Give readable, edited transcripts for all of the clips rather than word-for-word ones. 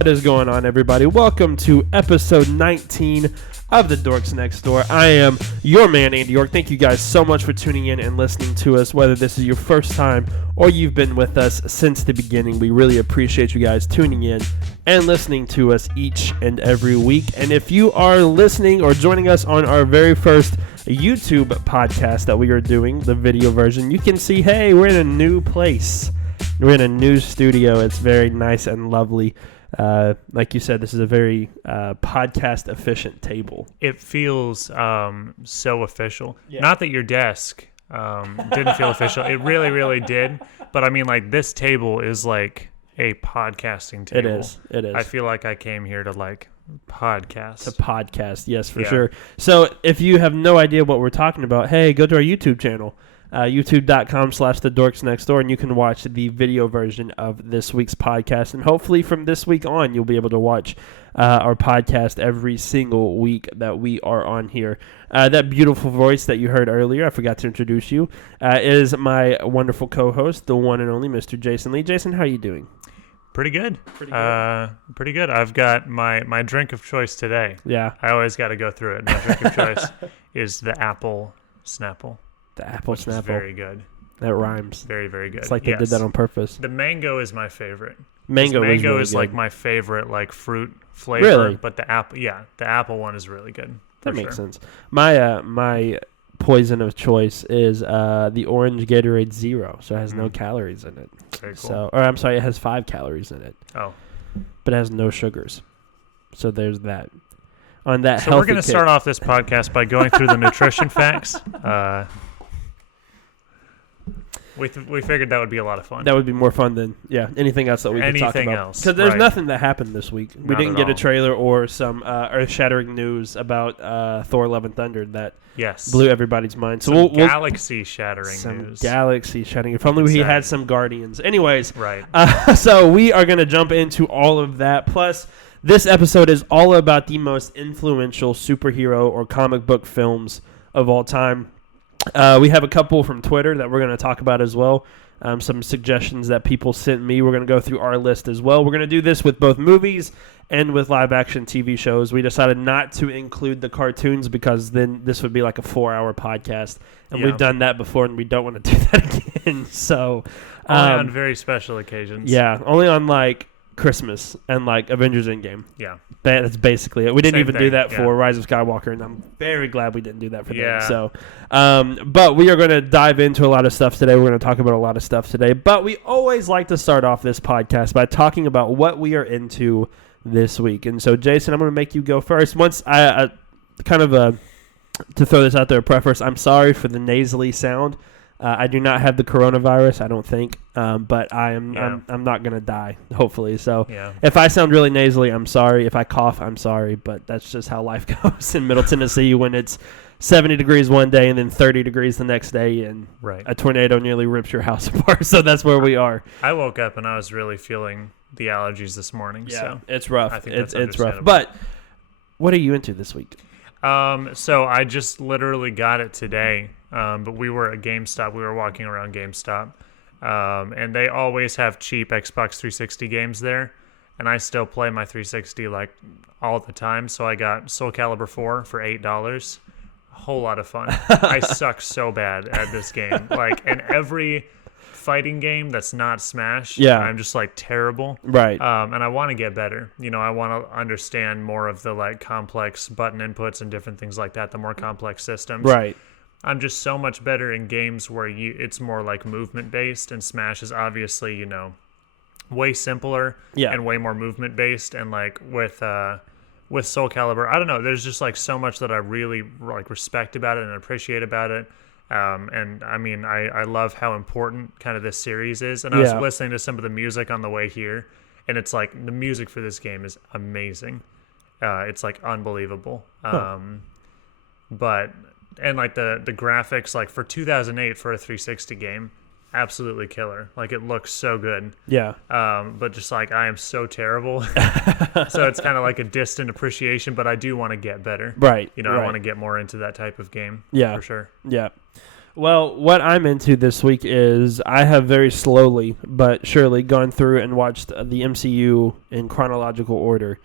What is going on, everybody? Welcome to episode 19 of The Dorks Next Door. I am your man, Andy York. Thank you guys so much for tuning in and listening to us, whether this is your first time or you've been with us since the beginning. We really appreciate you guys tuning in and listening to us each and every week. And if you are listening or joining us on our very first YouTube podcast that we are doing, the video version, you can see, hey, we're in a new place. We're in a new studio. It's very nice and lovely. Like you said, this is a very podcast-efficient table. It feels so official. Yeah. Not that your desk didn't feel official. It really, really did. But I mean, like, this table is like a podcasting table. It is. I feel like I came here to, like, podcast. To podcast, yes, for sure. So if you have no idea what we're talking about, hey, go to our YouTube channel. youtube.com/thedorksnextdoor, and you can watch the video version of this week's podcast. And hopefully from this week on, you'll be able to watch our podcast every single week that we are on here. That beautiful voice that you heard earlier, I forgot to introduce you, is my wonderful co-host, the one and only Mr. Jason Lee. Jason, how are you doing? Pretty good. Pretty good. I've got my drink of choice today. Yeah. I always got to go through it. My drink of choice is the apple Snapple. The apple Snapple. Very good. That rhymes. Very, very good. It's like they did that on purpose. The mango is my favorite. Mango is like my favorite, like, fruit flavor. Really? But the apple one is really good. That makes sense. My poison of choice is the orange Gatorade Zero, so it has no calories in it. Very cool. So, or I'm sorry, it has 5 calories in it. Oh. But it has no sugars. So there's that. On that So we're going to start off this podcast by going through the nutrition facts. We figured that would be a lot of fun. That would be more fun than anything else that we could talk about. Anything else. Because there's nothing that happened this week. We didn't get a all. trailer or some earth-shattering news about Thor: Love and Thunder that blew everybody's mind. So some galaxy-shattering news. Some galaxy-shattering. If only we had some Guardians. Anyways, right. So we are going to jump into all of that. Plus, this episode is all about the most influential superhero or comic book films of all time. We have a couple from Twitter that we're going to talk about as well. Some suggestions that people sent me. We're going to go through our list as well. We're going to do this with both movies and with live-action TV shows. We decided not to include the cartoons because then this would be like a 4-hour podcast. And we've done that before, and we don't want to do that again. So, only on very special occasions. Yeah, only on, like, Christmas and, like, Avengers Endgame. Yeah. That's basically it. We didn't even do that for Rise of Skywalker, and I'm very glad we didn't do that for them. So, but we are going to dive into a lot of stuff today. We're going to talk about a lot of stuff today. But we always like to start off this podcast by talking about what we are into this week. And so, Jason, I'm going to make you go first. Once I to throw this out there, preface, I'm sorry for the nasally sound. I do not have the coronavirus, I don't think, but I'm not going to die, hopefully. So if I sound really nasally, I'm sorry. If I cough, I'm sorry, but that's just how life goes in Middle Tennessee when it's 70 degrees one day and then 30 degrees the next day, and a tornado nearly rips your house apart. So that's where we are. I woke up and I was really feeling the allergies this morning. Yeah, so it's rough. I think it's rough. But what are you into this week? So I just literally got it today. But we were at GameStop. We were walking around GameStop. And they always have cheap Xbox 360 games there. And I still play my 360 like all the time. So I got Soul Calibur 4 for $8. A whole lot of fun. I suck so bad at this game. Like, in every fighting game that's not Smash, I'm just like terrible. Right. And I want to get better. You know, I want to understand more of the like complex button inputs and different things like that, the more complex systems. Right. I'm just so much better in games where it's more like movement based, and Smash is obviously, you know, way simpler and way more movement based. And like with Soul Calibur, I don't know, there's just like so much that I really like respect about it and appreciate about it. And I mean, I love how important kind of this series is. And I was listening to some of the music on the way here, and it's like the music for this game is amazing. It's like unbelievable. And like the graphics, like for 2008 for a 360 game, absolutely killer. Like, it looks so good. Yeah. But just like, I am so terrible. So it's kind of like a distant appreciation, but I do want to get better. Right. You know, I want to get more into that type of game. Yeah. For sure. Yeah. Well, what I'm into this week is I have very slowly but surely gone through and watched the MCU in chronological order.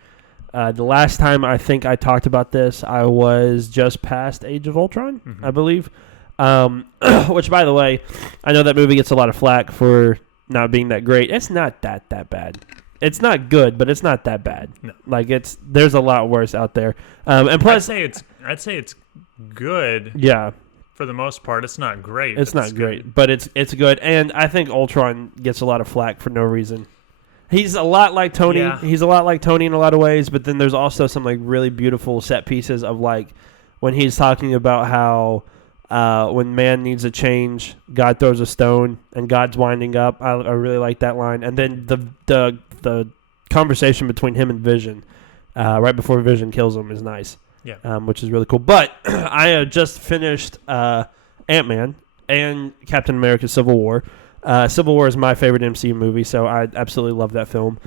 The last time I think I talked about this, I was just past Age of Ultron, I believe. Which, by the way, I know that movie gets a lot of flack for not being that great. It's not that bad. It's not good, but it's not that bad. No. Like there's a lot worse out there. And plus, I'd say it's good. Yeah. For the most part, it's not great. It's not great, but it's good. And I think Ultron gets a lot of flack for no reason. He's a lot like Tony. Yeah. He's a lot like Tony in a lot of ways, but then there's also some like really beautiful set pieces of like when he's talking about how when man needs a change, God throws a stone and God's winding up. I really like that line. And then the conversation between him and Vision right before Vision kills him is nice. Yeah, which is really cool. But I just finished Ant-Man and Captain America: Civil War. Civil War is my favorite MCU movie, so I absolutely love that film.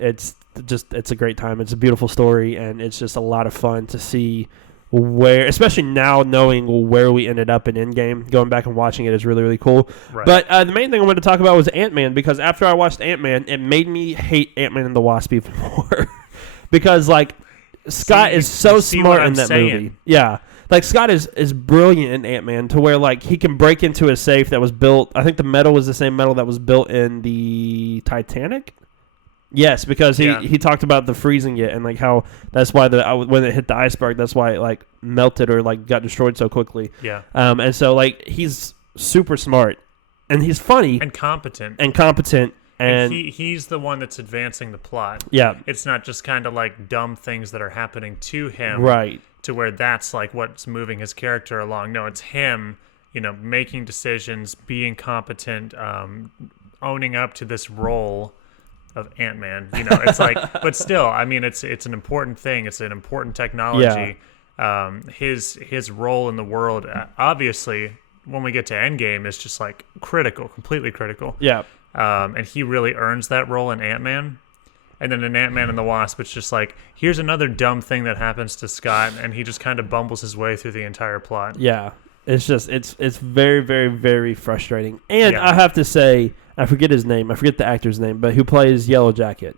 It's a great time. It's a beautiful story, and it's just a lot of fun to see where, especially now knowing where we ended up in Endgame. Going back and watching it is really, really cool. Right. But the main thing I wanted to talk about was Ant-Man, because after I watched Ant-Man, it made me hate Ant-Man and the Wasp even more. Because, like, Scott is so smart in that movie. Yeah. Like, Scott is brilliant in Ant-Man to where, like, he can break into a safe that was built. I think the metal was the same metal that was built in the Titanic. Yes, because he talked about the freezing it and, like, how that's why when it hit the iceberg, that's why it, like, melted or, like, got destroyed so quickly. Yeah. And so, like, he's super smart. And he's funny. And competent. And he's the one that's advancing the plot. Yeah. It's not just kind of like dumb things that are happening to him. Right. To where that's like what's moving his character along. No, it's him, making decisions, being competent, owning up to this role of Ant-Man. It's like, but still, I mean, it's an important thing. It's an important technology. Yeah. His role in the world, obviously, when we get to Endgame, is just like critical, completely critical. Yeah. And he really earns that role in Ant-Man. And then in Ant-Man and the Wasp, it's just like, here's another dumb thing that happens to Scott, and he just kind of bumbles his way through the entire plot. Yeah. It's just, it's very, very, very frustrating. And I have to say, I forget his name. I forget the actor's name, but who plays Yellow Jacket.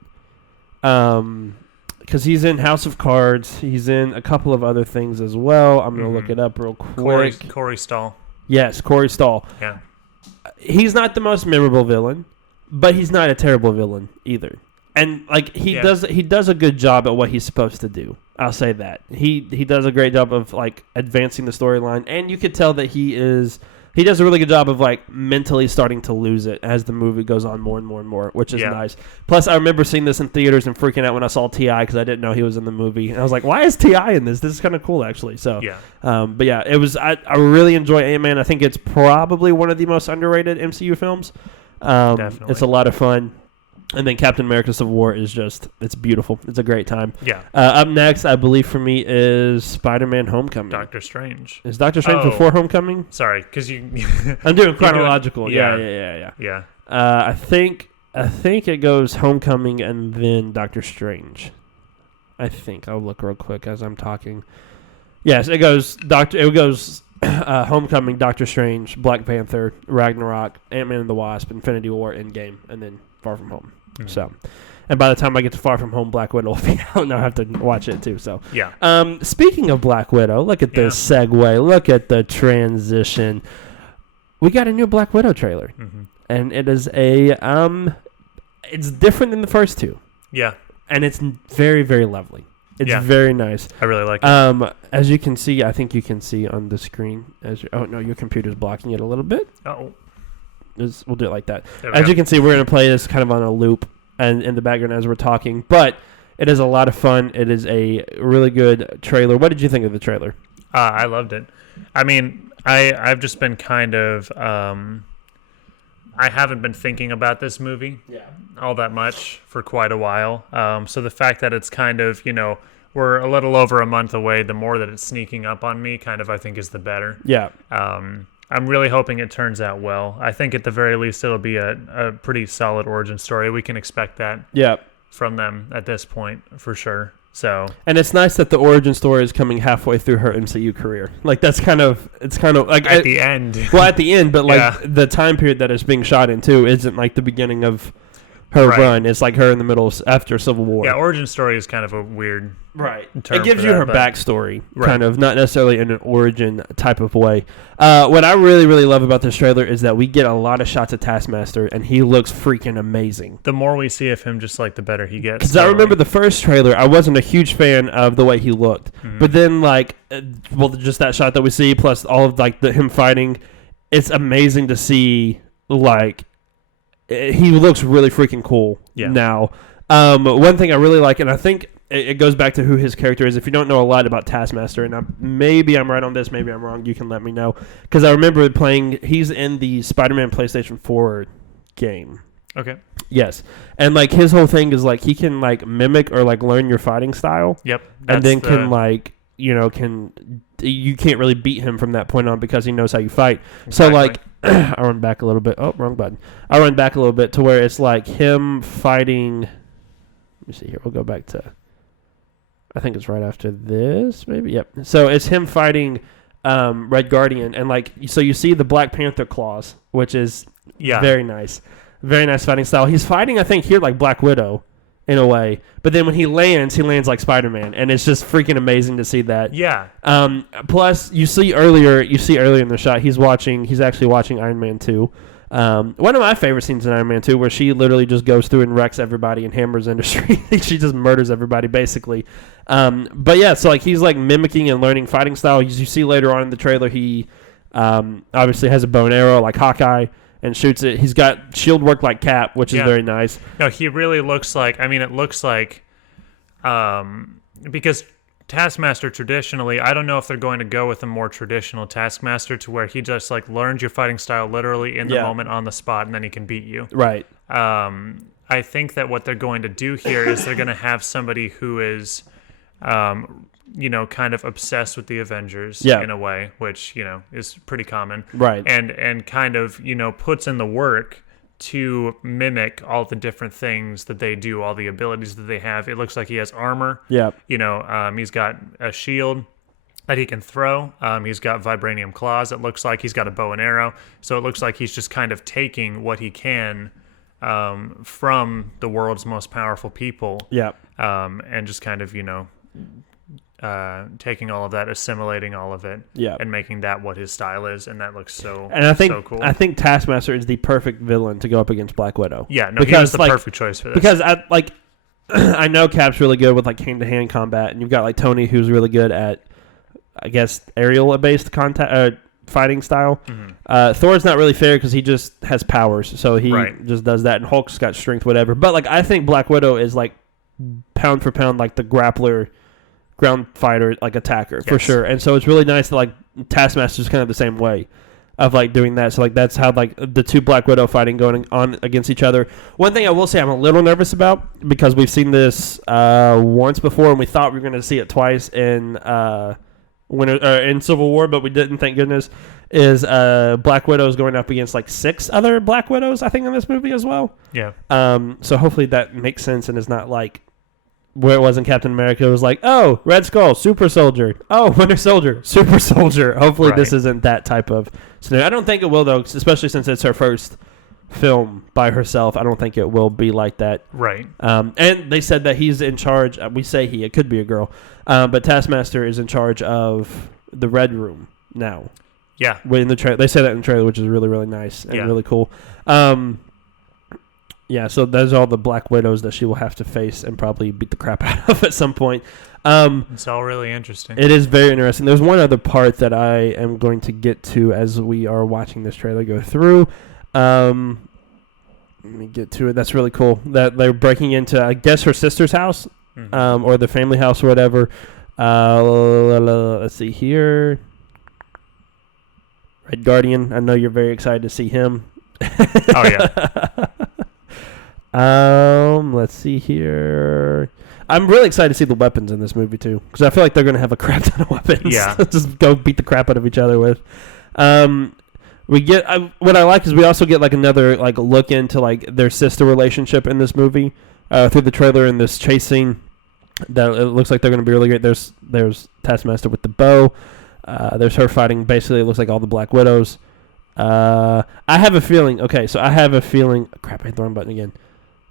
Because he's in House of Cards. He's in a couple of other things as well. I'm going to look it up real quick. Corey Stoll. Yes, Corey Stoll. Yeah. He's not the most memorable villain, but he's not a terrible villain either. And like he does a good job at what he's supposed to do. I'll say that. He does a great job of like advancing the storyline, and you could tell that he does a really good job of like mentally starting to lose it as the movie goes on more and more and more, which is nice. Plus, I remember seeing this in theaters and freaking out when I saw T.I. because I didn't know he was in the movie, and I was like, "Why is T.I. in this? This is kind of cool, actually." So, but yeah, it was. I really enjoy Ant-Man. I think it's probably one of the most underrated MCU films. Definitely, it's a lot of fun. And then Captain America: Civil War is it's beautiful. It's a great time. Yeah. Up next, I believe for me, is Spider-Man: Homecoming. Doctor Strange. Is Doctor Strange before Homecoming? Sorry, because you. I'm doing chronological. Yeah. I think it goes Homecoming and then Doctor Strange. I think I'll look real quick as I'm talking. Yes, it goes Homecoming, Doctor Strange, Black Panther, Ragnarok, Ant-Man and the Wasp, Infinity War, Endgame, and then Far From Home. Mm-hmm. So, and by the time I get to Far From Home, Black Widow will be out, and I'll have to watch it too. So, speaking of Black Widow, look at this segue. Look at the transition. We got a new Black Widow trailer, and it is it's different than the first two. Yeah, and it's very, very lovely. It's very nice. I really like it. As you can see, I think you can see on the screen. Your computer's blocking it a little bit. Oh. We'll do it like that. As you can see, we're going to play this kind of on a loop and in the background as we're talking. But it is a lot of fun. It is a really good trailer. What did you think of the trailer? I loved it. I mean, I've just been kind of... I haven't been thinking about this movie all that much for quite a while. So the fact that it's kind of, we're a little over a month away, the more that it's sneaking up on me, kind of, I think, is the better. Yeah. I'm really hoping it turns out well. I think at the very least it'll be a pretty solid origin story. We can expect that from them at this point, for sure. So, and it's nice that the origin story is coming halfway through her MCU career. Like it's kind of like at the end. Well, at the end, but like the time period that it's being shot into isn't like the beginning of her run. It's like her in the middle after Civil War. Yeah, origin story is kind of a weird term. It gives you her backstory, kind of, not necessarily in an origin type of way. What I really, really love about this trailer is that we get a lot of shots of Taskmaster, and he looks freaking amazing. The more we see of him, just like the better he gets. Because I remember the first trailer, I wasn't a huge fan of the way he looked. Mm-hmm. But then, like, just that shot that we see, plus all of like him fighting, it's amazing to see, like, he looks really freaking cool now. One thing I really like, and I think it goes back to who his character is. If you don't know a lot about Taskmaster, and maybe I'm right on this, maybe I'm wrong, you can let me know. Because I remember he's in the Spider-Man PlayStation 4 game. Okay. Yes. And, like, his whole thing is, like, he can, like, mimic or, like, learn your fighting style. Yep. And then can, like, you can't really beat him from that point on because he knows how you fight. Exactly. So, like, I run back a little bit. Oh, wrong button. I run back a little bit to where it's like him fighting. Let me see here. We'll go back to. I think it's right after this, maybe. Yep. So it's him fighting Red Guardian, and like, so you see the Black Panther claws, which is very nice fighting style. He's fighting, I think, here like Black Widow. In a way, but then when he lands like Spider-Man, and it's just freaking amazing to see that. Yeah. Plus, you see earlier in the shot, he's actually watching Iron Man 2. One of my favorite scenes in Iron Man 2, where she literally just goes through and wrecks everybody and hammers industry. She just murders everybody, basically. But yeah, so like he's like mimicking and learning fighting style. As you see later on in the trailer, he obviously has a bow and arrow like Hawkeye. And shoots it. He's got shield work like Cap, which is very nice. No, he really looks like. I mean, it looks like, because Taskmaster traditionally, I don't know if they're going to go with a more traditional Taskmaster to where he just like learns your fighting style literally in the moment on the spot, and then he can beat you. Right. I think that what they're going to do here is they're going to have somebody who is, kind of obsessed with the Avengers in a way, which, is pretty common. Right. And kind of, puts in the work to mimic all the different things that they do, all the abilities that they have. It looks like he has armor. Yeah. He's got a shield that he can throw. He's got vibranium claws. It looks like he's got a bow and arrow. So it looks like he's just kind of taking what he can from the world's most powerful people. Yeah. And just kind of, taking all of that, assimilating all of it, and making that what his style is, and that looks so cool. I think Taskmaster is the perfect villain to go up against Black Widow. Yeah, no, he was the perfect choice for this. Because I know Cap's really good with like hand-to-hand combat, and you've got like Tony who's really good at, I guess, aerial-based fighting style. Mm-hmm. Thor's not really fair because he just has powers, so he just does that, and Hulk's got strength, whatever. But like I think Black Widow is like pound for pound like the grappler, ground fighter, like attacker for sure. And so it's really nice that like Taskmaster's kind of the same way of like doing that. So like that's how like the two Black Widow fighting going on against each other. One thing I will say I'm a little nervous about, because we've seen this once before, and we thought we were going to see it twice in in Civil War, but we didn't, thank goodness, is Black Widow is going up against like 6 other Black Widows, I think, in this movie as well. Yeah. So hopefully that makes sense and is not like where it was in Captain America. It was like, oh, Red Skull, Super Soldier. Oh, Winter Soldier, Super Soldier. Hopefully this isn't that type of scenario. I don't think it will, though, especially since it's her first film by herself. I don't think it will be like that. Right. And they said that he's in charge. We say he. It could be a girl. But Taskmaster is in charge of the Red Room now. Yeah. They say that in the trailer, which is really, really nice and really cool. Yeah, so those are all the Black Widows that she will have to face and probably beat the crap out of at some point. It's all really interesting. It is very interesting. There's one other part that I am going to get to as we are watching this trailer go through. Let me get to it. That's really cool. That they're breaking into, I guess, her sister's house, or the family house or whatever. Let's see here. Red Guardian. I know you're very excited to see him. Oh, yeah. Let's see here. I'm really excited to see the weapons in this movie too, because I feel like they're going to have a crap ton of weapons. Yeah, just go beat the crap out of each other with. We get what I like is we also get like another like look into like their sister relationship in this movie through the trailer and this chase scene. That it looks like they're going to be really great. There's Taskmaster with the bow. There's her fighting. Basically, it looks like all the Black Widows. I have a feeling. Okay, so I have a feeling. Crap! I hit the wrong button again.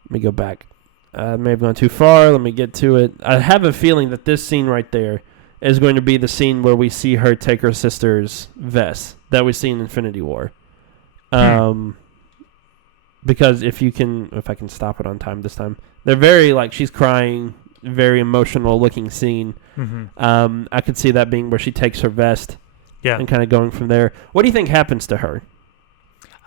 Let me go back. I may have gone too far. Let me get to it. I have a feeling that this scene right there is going to be the scene where we see her take her sister's vest that we see in Infinity War. Because if I can stop it on time this time, they're very she's crying, very emotional looking scene. Mm-hmm. I could see that being where she takes her vest, and kind of going from there. What do you think happens to her?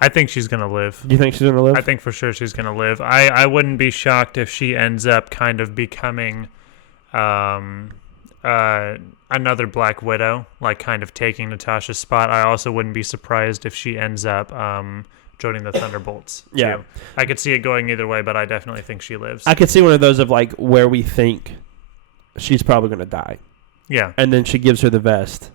I think she's going to live. Do you think she's going to live? I think for sure she's going to live. I wouldn't be shocked if she ends up kind of becoming another Black Widow, kind of taking Natasha's spot. I also wouldn't be surprised if she ends up joining the Thunderbolts, too. Yeah. I could see it going either way, but I definitely think she lives. I could see one of those of, where we think she's probably going to die. Yeah. And then she gives her the vest.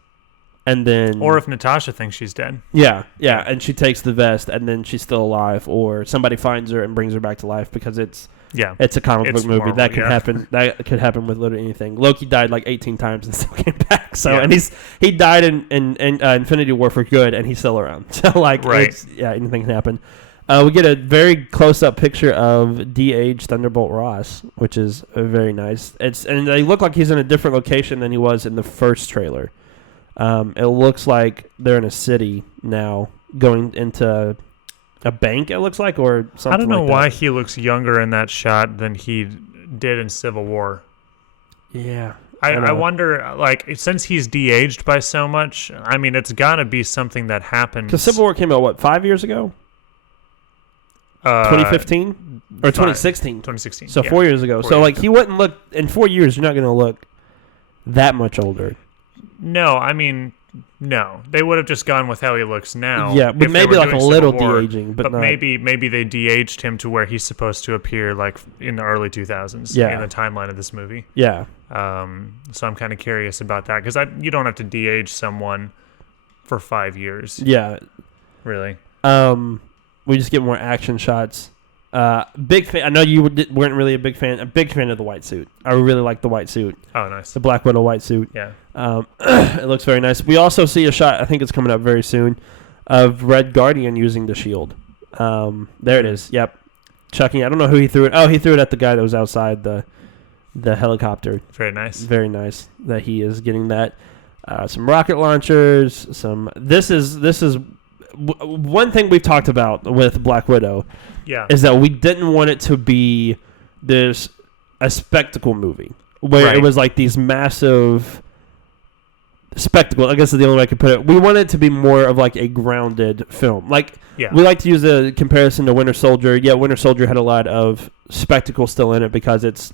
And then, or if Natasha thinks she's dead. Yeah, and she takes the vest, and then she's still alive, or somebody finds her and brings her back to life because it's a comic book movie. That can happen. That could happen with literally anything. Loki died 18 times and still came back. So and he died in Infinity War for good, and he's still around. So anything can happen. We get a very close up picture of de-aged Thunderbolt Ross, which is very nice. And they look like he's in a different location than he was in the first trailer. It looks like they're in a city now, going into a bank, it looks like, or something. I don't know why that. he looks younger in that shot than he did in Civil War. Yeah. I wonder, since he's de-aged by so much, I mean, it's got to be something that happened. Because Civil War came out, 5 years ago? 2015? Or 2016? 2016. So 4 years ago. So, he wouldn't look, in 4 years, you're not going to look that much older. No, I mean, no. They would have just gone with how he looks now. Yeah, but maybe a little de-aging. But maybe they de-aged him to where he's supposed to appear in the early 2000s in the timeline of this movie. Yeah. So I'm kind of curious about that because you don't have to de-age someone for 5 years. Yeah. Really. We just get more action shots. Big fan. I know you weren't really a big fan. A big fan of the white suit. I really like the white suit. Oh, nice. The Black Widow white suit. Yeah. It looks very nice. We also see a shot. I think it's coming up very soon, of Red Guardian using the shield. There it is. Yep. Chucking. I don't know who he threw it. Oh, he threw it at the guy that was outside the helicopter. Very nice. Very nice that he is getting that. Some rocket launchers. This is one thing we've talked about with Black Widow. Yeah. Is that we didn't want it to be a spectacle movie where it was these massive spectacle. I guess is the only way I could put it. We want it to be more of a grounded film. We like to use a comparison to Winter Soldier. Yeah, Winter Soldier had a lot of spectacle still in it because it's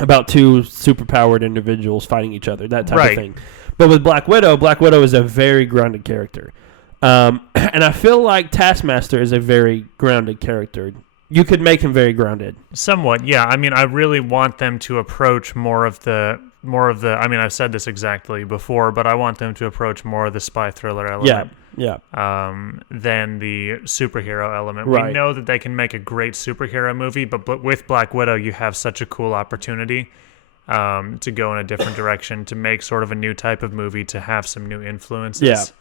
about two superpowered individuals fighting each other, that type of thing. But with Black Widow is a very grounded character. And I feel like Taskmaster is a very grounded character. You could make him very grounded. Somewhat, yeah. I mean, I really want them to approach more of the. I mean, I've said this exactly before, but I want them to approach more of the spy thriller element. Yeah. Than the superhero element. Right. We know that they can make a great superhero movie, but with Black Widow, you have such a cool opportunity to go in a different direction, to make sort of a new type of movie, to have some new influences.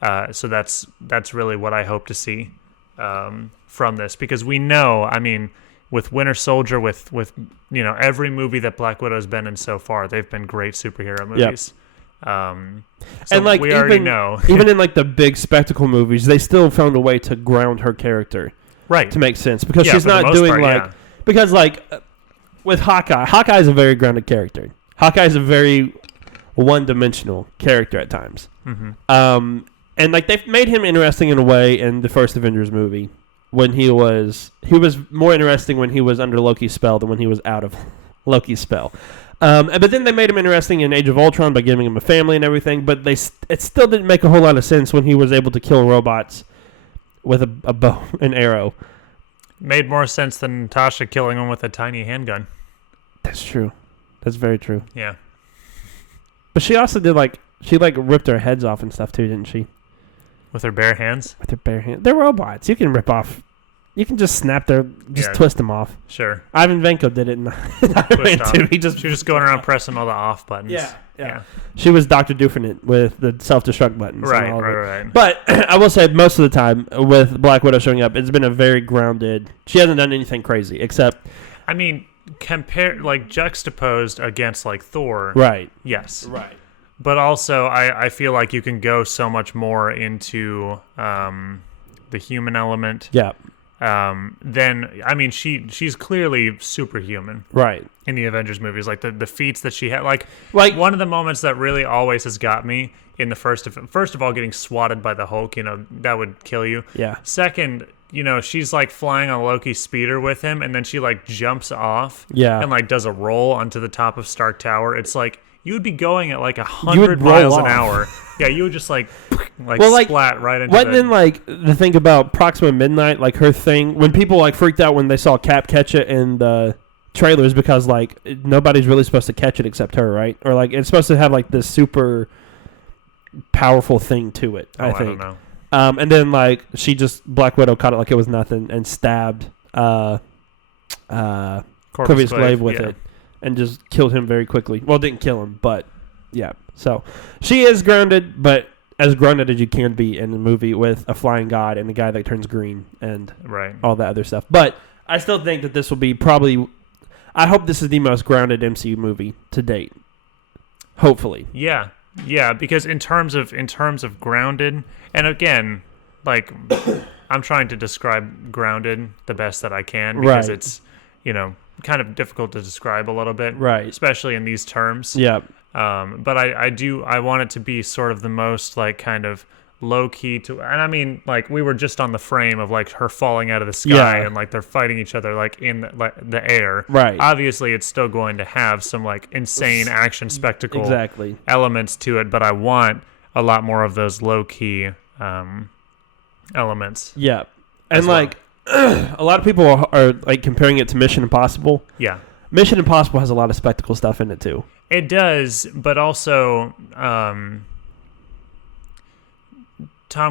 Yeah. So that's really what I hope to see from this, because we know, I mean, with Winter Soldier, with every movie that Black Widow's been in so far, they've been great superhero movies. So and we already know, even in the big spectacle movies, they still found a way to ground her character, to make sense, because she's not doing because with Hawkeye is a very grounded character. Hawkeye is a very one-dimensional character at times. Mm-hmm. And they've made him interesting in a way in the first Avengers movie, when he was more interesting when he was under Loki's spell than when he was out of Loki's spell. But then they made him interesting in Age of Ultron by giving him a family and everything. But it still didn't make a whole lot of sense when he was able to kill robots with a bow and arrow. Made more sense than Natasha killing him with a tiny handgun. That's true. That's very true. Yeah. But she also did she ripped their heads off and stuff too, didn't she? With her bare hands? With her bare hands. They're robots. You can rip off You can just snap their, twist them off. Sure. Ivan Vanko did it in Iron Man 2. She was just going around pressing all the off buttons. Yeah. She was Dr. Duffernet with the self-destruct buttons. Right. But I will say most of the time with Black Widow showing up, it's been a very grounded. She hasn't done anything crazy except. I mean, juxtaposed against like Thor. Right. Yes. Right. But also, I feel like you can go so much more into the human element. Yeah. Then I mean she's clearly superhuman, right? In the Avengers movies, like the feats that she had, like one of the moments that really always has got me in the first of all, getting swatted by the Hulk, that would kill you. Yeah. Second, she's like flying on Loki's speeder with him, and then she like jumps off, and like does a roll onto the top of Stark Tower. It's like you would be going at like 100 miles an hour. Yeah, you would just like splat right into it. Then like the thing about Proxima Midnight, like her thing, when people like freaked out when they saw Cap catch it in the trailers because like nobody's really supposed to catch it except her, right? Or like it's supposed to have like this super powerful thing to it, I think. I don't know. And then like Black Widow caught it like it was nothing and stabbed Corvus Glaive with it. And just killed him very quickly. Well, didn't kill him, but yeah. So she is grounded, but as grounded as you can be in a movie with a flying god and a guy that turns green and all that other stuff. But I still think that this will be probably. I hope this is the most grounded MCU movie to date. Hopefully. Yeah, because in terms of grounded, and again, like I'm trying to describe grounded the best that I can because it's kind of difficult to describe a little bit, right? Especially in these terms. Yeah. But I want it to be sort of the most like kind of low key and I mean like we were just on the frame of like her falling out of the sky and like they're fighting each other like in the air. Right. Obviously, it's still going to have some like insane action spectacle elements to it, but I want a lot more of those low key elements. Yeah, and like. A lot of people are like comparing it to Mission Impossible. Yeah. Mission Impossible has a lot of spectacle stuff in it too. It does, but also Tom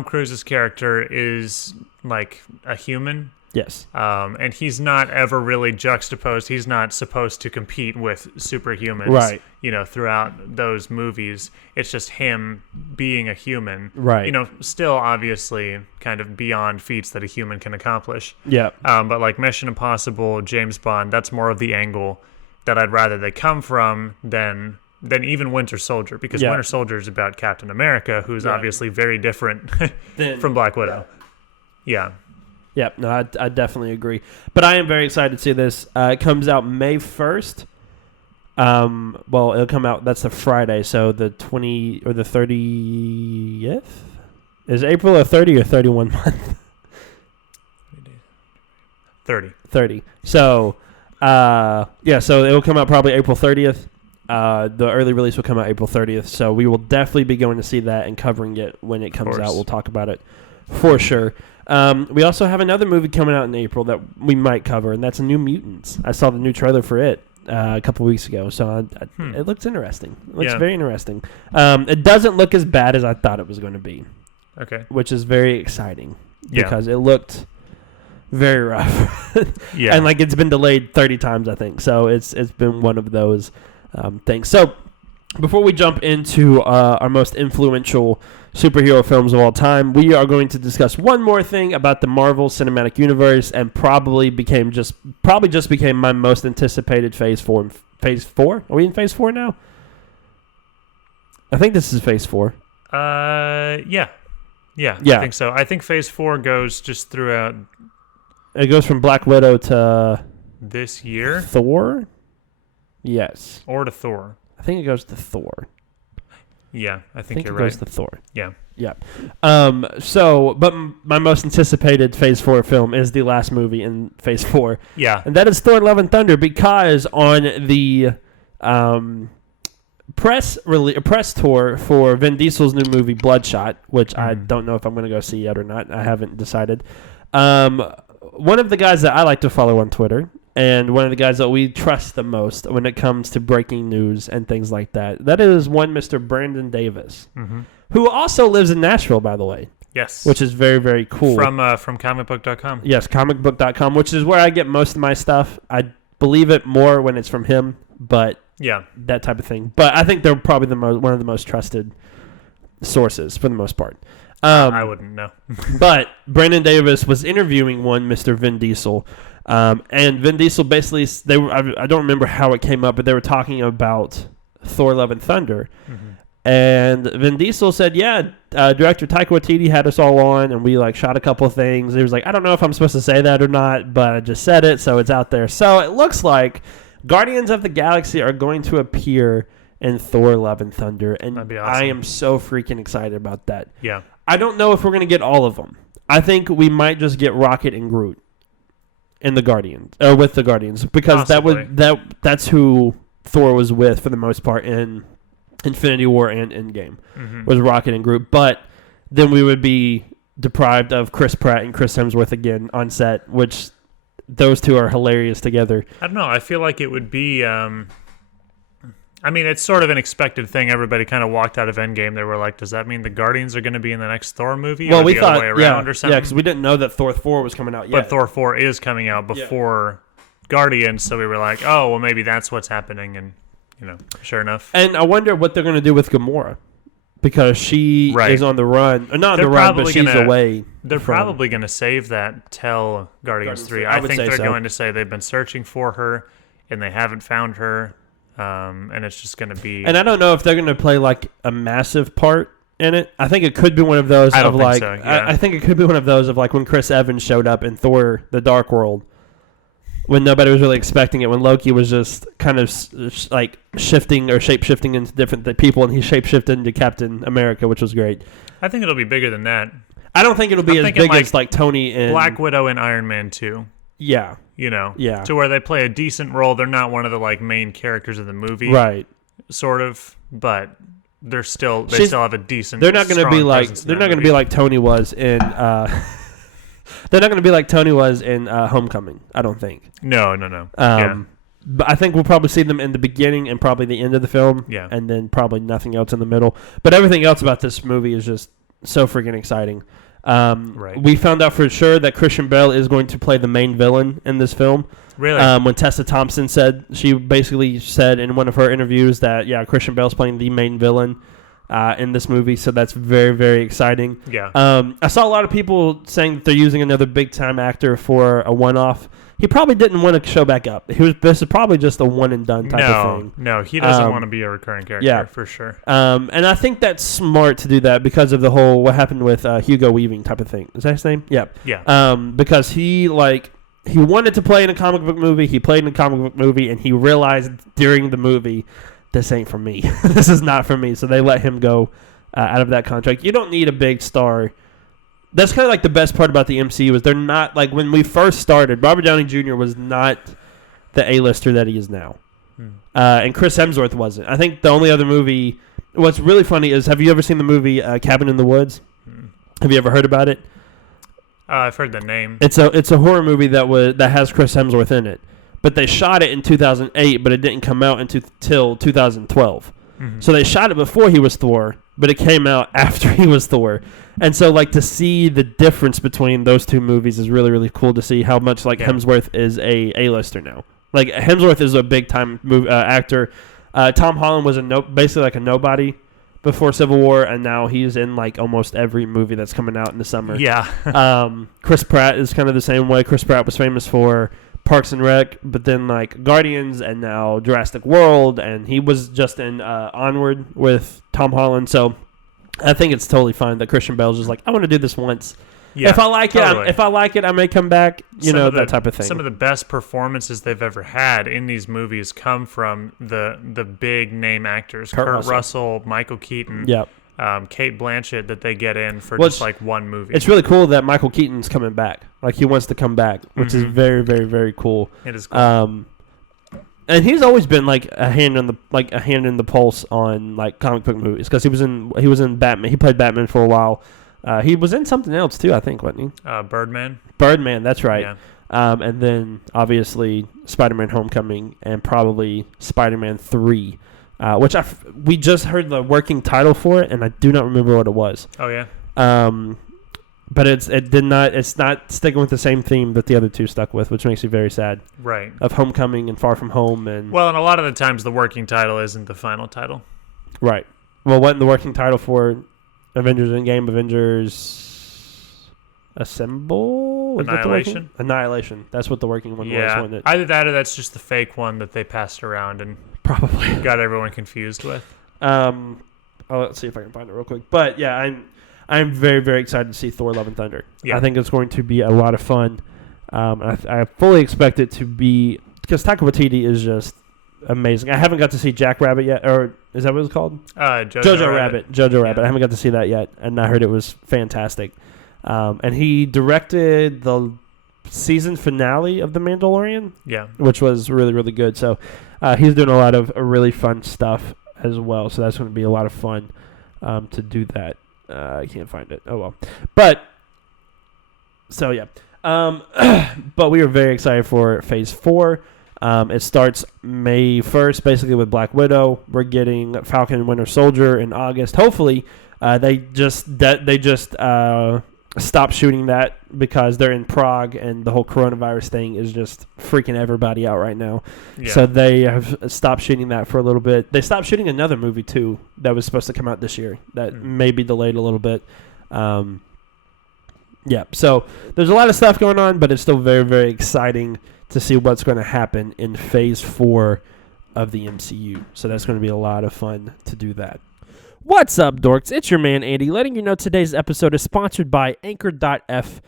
Cruise's character is like a human. Yes. And he's not ever really juxtaposed. He's not supposed to compete with superhumans, right? Throughout those movies. It's just him being a human, right? Still obviously kind of beyond feats that a human can accomplish. Yeah. But like Mission Impossible, James Bond, that's more of the angle that I'd rather they come from than even Winter Soldier, because Winter Soldier is about Captain America, who's obviously very different from Black Widow. Yeah. Yep, no, I definitely agree. But I am very excited to see this. It comes out May 1st. Well, it'll come out, that's a Friday, so the 20 or the 30th? Is April a 30 or 31 month? 30. So, so it will come out probably April 30th. The early release will come out April 30th, so we will definitely be going to see that and covering it when it comes out. We'll talk about it for sure. We also have another movie coming out in April that we might cover, and that's New Mutants. I saw the new trailer for it a couple weeks ago, so it looks interesting. It looks very interesting. It doesn't look as bad as I thought it was going to be. Okay. Which is very exciting because it looked very rough. And like it's been delayed 30 times, I think. So it's been one of those things. So before we jump into our most influential superhero films of all time, we are going to discuss one more thing about the Marvel Cinematic Universe, and probably just became my most anticipated Phase 4. Phase 4? Are we in Phase 4 now? I think this is Phase 4. Yeah, I think so. I think Phase 4 goes just throughout. It goes from Black Widow to this year. Thor? Yes. Or to Thor. I think it goes to Thor. Yeah, I think you're it right. goes to Thor. Yeah. But my most anticipated Phase 4 film is the last movie in Phase 4. Yeah. And that is Thor: Love and Thunder, because on the press tour for Vin Diesel's new movie Bloodshot, which I don't know if I'm going to go see yet or not. I haven't decided. One of the guys that I like to follow on Twitter, and one of the guys that we trust the most when it comes to breaking news and things like that, that is one Mr. Brandon Davis, who also lives in Nashville, by the way. Yes. Which is very, very cool. From comicbook.com. Yes, comicbook.com, which is where I get most of my stuff. I believe it more when it's from him, but that type of thing. But I think they're probably one of the most trusted sources for the most part. I wouldn't know. But Brandon Davis was interviewing one Mr. Vin Diesel, and Vin Diesel basically I don't remember how it came up, but they were talking about Thor: Love and Thunder. Mm-hmm. And Vin Diesel said, director Taika Waititi had us all on, and we shot a couple of things. He was like, I don't know if I'm supposed to say that or not, but I just said it, so it's out there. So it looks like Guardians of the Galaxy are going to appear in Thor: Love and Thunder, and that'd be awesome. I am so freaking excited about that. Yeah. I don't know if we're going to get all of them. I think we might just get Rocket and Groot in the Guardians, or with the Guardians, because that's who Thor was with for the most part in Infinity War and Endgame, was Rocket and Groot. But then we would be deprived of Chris Pratt and Chris Hemsworth again on set, which those two are hilarious together. I don't know. I feel like it would be... it's sort of an expected thing. Everybody kind of walked out of Endgame. They were like, does that mean the Guardians are going to be in the next Thor movie? Well, or we the thought, other way around or something? Yeah, because we didn't know that Thor 4 was coming out yet. But Thor 4 is coming out before Guardians, so we were like, oh, well, maybe that's what's happening, and, sure enough. And I wonder what they're going to do with Gamora, because she is on the run. Not on the run, but she's away. They're probably going to save that till Guardians 3. I think they're going to say they've been searching for her, and they haven't found her. And it's just going to be... And I don't know if they're going to play a massive part in it. I think it could be one of those I think it could be one of those of when Chris Evans showed up in Thor: The Dark World, when nobody was really expecting it, when Loki was just kind of shifting or shape-shifting into different people, and he shape-shifted into Captain America, which was great. I think it'll be bigger than that. I don't think it'll be as big as Tony in... Black Widow and Iron Man 2. Yeah. To where they play a decent role. They're not one of the main characters of the movie, right? Sort of, but they still have a decent. They're not going to be like Tony was in. They're not going to be like Tony was in Homecoming. I don't think. No. But I think we'll probably see them in the beginning and probably the end of the film. Yeah. And then probably nothing else in the middle. But everything else about this movie is just so freaking exciting. Right. We found out for sure that Christian Bale is going to play the main villain in this film. Really? When Tessa Thompson she basically said in one of her interviews that, Christian Bale's playing the main villain in this movie, so that's very, very exciting. Yeah. I saw a lot of people saying that they're using another big-time actor for a one-off. He probably didn't want to show back up. This is probably just a one-and-done type of thing. No, he doesn't want to be a recurring character, for sure. And I think that's smart to do that because of the whole what happened with Hugo Weaving type of thing. Is that his name? Yep. Yeah. Because he wanted to play in a comic book movie. He played in a comic book movie, and he realized during the movie, this ain't for me. This is not for me. So they let him go out of that contract. You don't need a big star. That's kind of the best part about the MCU is they're not when we first started, Robert Downey Jr. was not the A-lister that he is now. And Chris Hemsworth wasn't. I think the only other movie, what's really funny is, have you ever seen the movie Cabin in the Woods? Have you ever heard about it? I've heard the name. It's a horror movie that has Chris Hemsworth in it. But they shot it in 2008, but it didn't come out until 2012. Mm-hmm. So they shot it before he was Thor, but it came out after he was Thor. And so, to see the difference between those two movies is really, really cool to see how much, Hemsworth is a A-lister now. Hemsworth is a big-time actor. Tom Holland was basically a nobody before Civil War, and now he's in, almost every movie that's coming out in the summer. Yeah. Chris Pratt is kind of the same way. Chris Pratt was famous for Parks and Rec, but then, Guardians, and now Jurassic World, and he was just in Onward with Tom Holland, so... I think it's totally fine that Christian Bale's just I want to do this once. Yeah, if I like it, I may come back. That type of thing. Some of the best performances they've ever had in these movies come from the big name actors: Kurt Russell, Michael Keaton, Cate Blanchett, that they get in for just one movie. It's really cool that Michael Keaton's coming back. He wants to come back, which is very, very, very cool. It is cool. And he's always been a hand in the pulse on comic book movies because he was in Batman. He played Batman for a while. He was in something else too, I think, wasn't he? Birdman. Birdman, that's right. Yeah. And then obviously Spider-Man: Homecoming and probably Spider-Man 3, which we just heard the working title for it, and I do not remember what it was. Oh yeah. But it's not sticking with the same theme that the other two stuck with, which makes me very sad. Right. Of Homecoming and Far From Home and a lot of the times the working title isn't the final title. Right. Well, wasn't the working title for Avengers Endgame Avengers Assemble? Annihilation? Annihilation. That's what the working one was, wasn't it? Either that or that's just the fake one that they passed around and probably got everyone confused with. Let's see if I can find it real quick. But yeah, I'm very, very excited to see Thor: Love and Thunder. Yeah. I think it's going to be a lot of fun. I fully expect it to be, because Taika Waititi is just amazing. I haven't got to see Jack Rabbit yet, or is that what it's called? Jojo Rabbit. Jojo Rabbit. I haven't got to see that yet, and I heard it was fantastic. And he directed the season finale of The Mandalorian, which was really, really good. So he's doing a lot of really fun stuff as well. So that's going to be a lot of fun to do that. I can't find it. Oh, well. But, so yeah. But we are very excited for Phase 4. It starts May 1st, basically with Black Widow. We're getting Falcon and Winter Soldier in August. Hopefully, they just stopped shooting that because they're in Prague and the whole coronavirus thing is just freaking everybody out right now. Yeah. So they have stopped shooting that for a little bit. They stopped shooting another movie too that was supposed to come out this year that may be delayed a little bit. So there's a lot of stuff going on, but it's still very, very exciting to see what's going to happen in Phase 4 of the MCU. So that's going to be a lot of fun to do that. What's up, dorks? It's your man, Andy, letting you know today's episode is sponsored by Anchor.fm.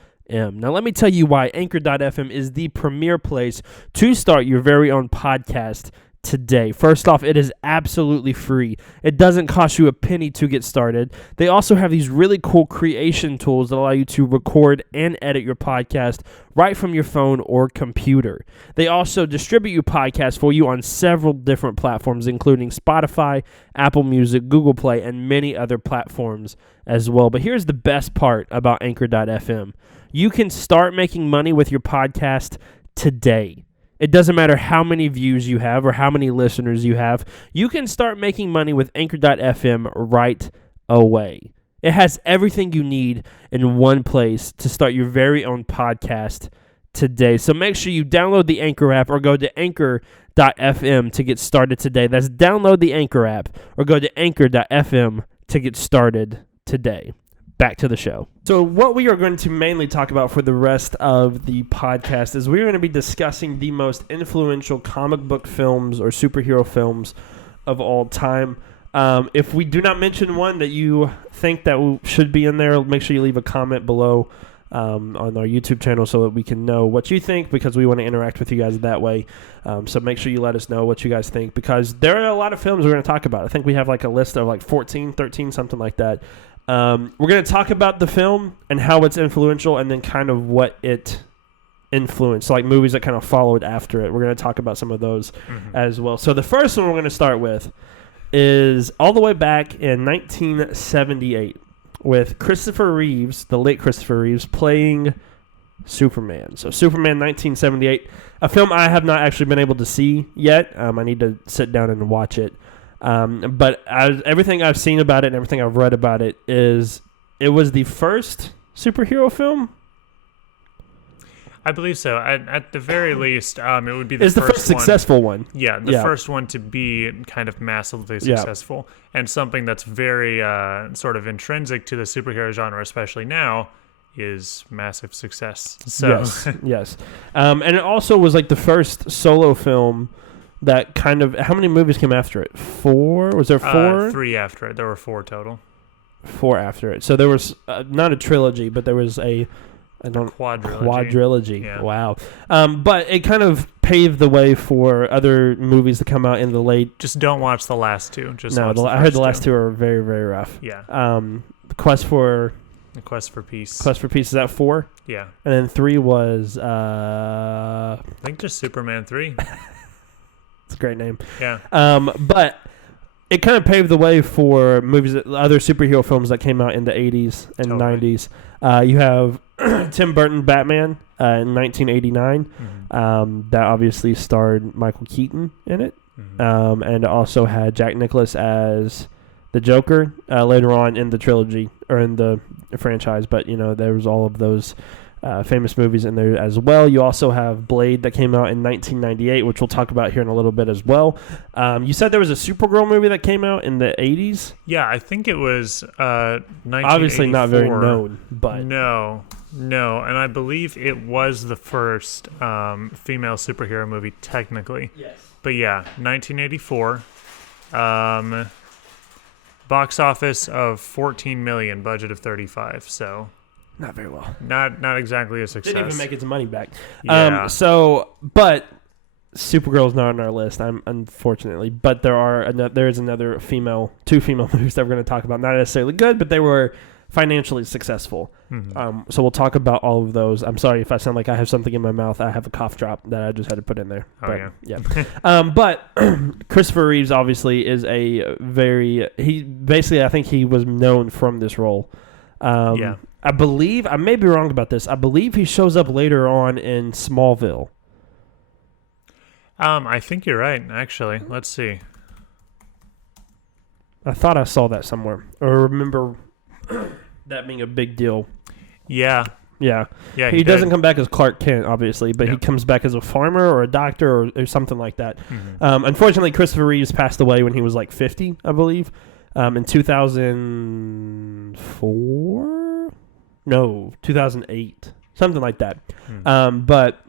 Now, let me tell you why Anchor.fm is the premier place to start your very own podcast today. First off, it is absolutely free. It doesn't cost you a penny to get started. They also have these really cool creation tools that allow you to record and edit your podcast right from your phone or computer. They also distribute your podcast for you on several different platforms, including Spotify, Apple Music, Google Play, and many other platforms as well. But here's the best part about Anchor.fm. You can start making money with your podcast today. It doesn't matter how many views you have or how many listeners you have. You can start making money with Anchor.fm right away. It has everything you need in one place to start your very own podcast today. So make sure you download the Anchor app or go to Anchor.fm to get started today. That's download the Anchor app or go to Anchor.fm to get started today. Back to the show. So what we are going to mainly talk about for the rest of the podcast is we're going to be discussing the most influential comic book films or superhero films of all time. If we do not mention one that you think that should be in there, make sure you leave a comment below on our YouTube channel so that we can know what you think, because we want to interact with you guys that way. So make sure you let us know what you guys think, because there are a lot of films we're going to talk about. I think we have like a list of like 14, 13, something like that. We're going to talk about the film and how it's influential and then kind of what it influenced, like movies that kind of followed after it. We're going to talk about some of those as well. So the first one we're going to start with is all the way back in 1978 with Christopher Reeves, the late Christopher Reeves, playing Superman. So Superman 1978, a film I have not actually been able to see yet. I need to sit down and watch it. But everything I've seen about it and everything I've read about it is it was the first superhero film. I believe so. At the very least, it would be the first successful one. Yeah, the first one to be kind of massively successful, and something that's very sort of intrinsic to the superhero genre, especially now, is massive success. So yes. And it also was like the first solo film that kind of... How many movies came after it? 4? Was there 4? 3 after it. There were 4 total. 4 after it. So there was not a trilogy, but there was a quadrilogy. Yeah. Wow. But it kind of paved the way for other movies to come out in the late... Just don't watch the last 2. I heard the last 2 are very, very rough. Yeah. Quest for Peace. Quest for Peace, is that 4? Yeah. And then 3 was... I think just Superman 3. It's a great name. Yeah. But it kind of paved the way for movies, other superhero films that came out in the 80s and 90s. You have Tim Burton Batman in 1989. That obviously starred Michael Keaton in it. And it also had Jack Nicklaus as the Joker later on in the trilogy or in the franchise. But, there was all of those famous movies in there as well. You also have Blade that came out in 1998, which we'll talk about here in a little bit as well. You said there was a Supergirl movie that came out in the 80s? Yeah, I think it was 1984. Obviously not very known, but... No, and I believe it was the first female superhero movie, technically. Yes. But yeah, 1984. Box office of 14 million, budget of 35, so... Not very well. Not exactly a success. Didn't even make its money back. Yeah. But Supergirl's not on our list, unfortunately. But there is another two female movies that we're going to talk about. Not necessarily good, but they were financially successful. Mm-hmm. So we'll talk about all of those. I'm sorry if I sound like I have something in my mouth. I have a cough drop that I just had to put in there. Oh, yeah. But Christopher Reeves obviously is I think he was known from this role. Yeah. I believe, I may be wrong about this, I believe he shows up later on in Smallville. I think you're right, actually. Let's see. I thought I saw that somewhere. Or remember that being a big deal. Yeah. Yeah. He doesn't come back as Clark Kent, obviously, but he comes back as a farmer or a doctor or something like that. Mm-hmm. Unfortunately, Christopher Reeves passed away when he was like 50, I believe, in 2004? No, 2008, something like that. But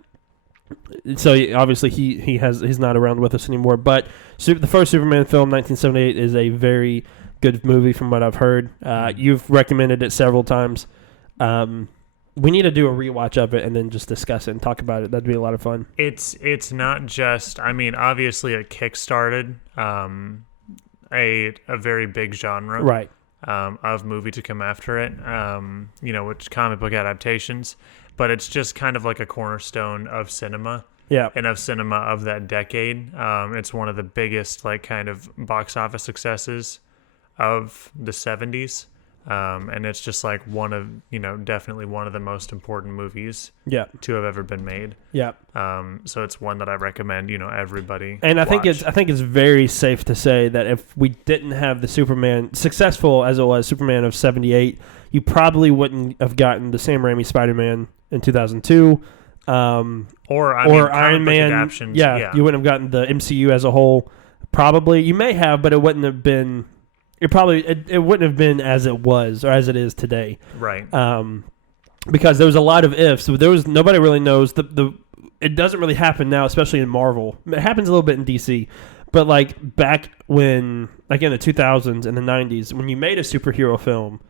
so obviously he's not around with us anymore. But the first Superman film, 1978, is a very good movie from what I've heard. You've recommended it several times. We need to do a rewatch of it and then just discuss it and talk about it. That'd be a lot of fun. It's not just. I mean, obviously it kickstarted a very big genre, right? Of movie to come after it, which comic book adaptations, but it's just kind of like a cornerstone of cinema, and of cinema of that decade. It's one of the biggest, like, kind of box office successes of the 70s, and it's just like definitely one of the most important movies to have ever been made. So it's one that I recommend, everybody. And I watch. think it's very safe to say that if we didn't have the Superman, successful as it was, Superman of 78, you probably wouldn't have gotten the Sam Raimi Spider-Man in 2002. Or Iron Man. Adaptions. You wouldn't have gotten the MCU as a whole. Probably. You may have, but it wouldn't have been... It wouldn't have been as it was or as it is today, right? Because there was a lot of ifs. Nobody really knows. It doesn't really happen now, especially in Marvel. It happens a little bit in DC, but like back when, like in the 2000s and the 90s, when you made a superhero film,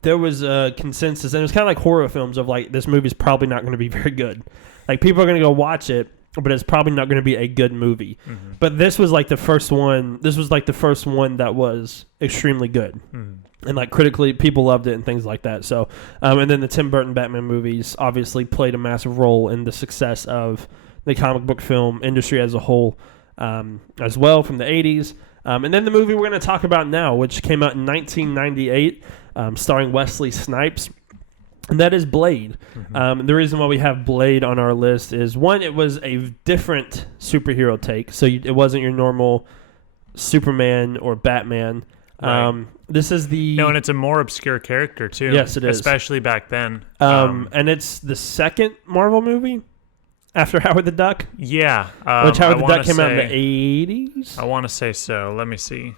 there was a consensus, and it was kind of like horror films of like, this movie's probably not going to be very good. Like, people are going to go watch it, but it's probably not going to be a good movie. Mm-hmm. But this was like the first one. This was like the first one that was extremely good. Mm-hmm. And like critically, people loved it and things like that. So, and then the Tim Burton Batman movies obviously played a massive role in the success of the comic book film industry as a whole, as well, from the 80s. And then the movie we're going to talk about now, which came out in 1998, starring Wesley Snipes. And that is Blade. Mm-hmm. The reason why we have Blade on our list is, one, it was a different superhero take. So it wasn't your normal Superman or Batman. Right. This is and it's a more obscure character, too. Yes, it is. Especially back then. And it's the second Marvel movie after Howard the Duck. Yeah. Which Howard the Duck came out in the 80s? I want to say so. Let me see.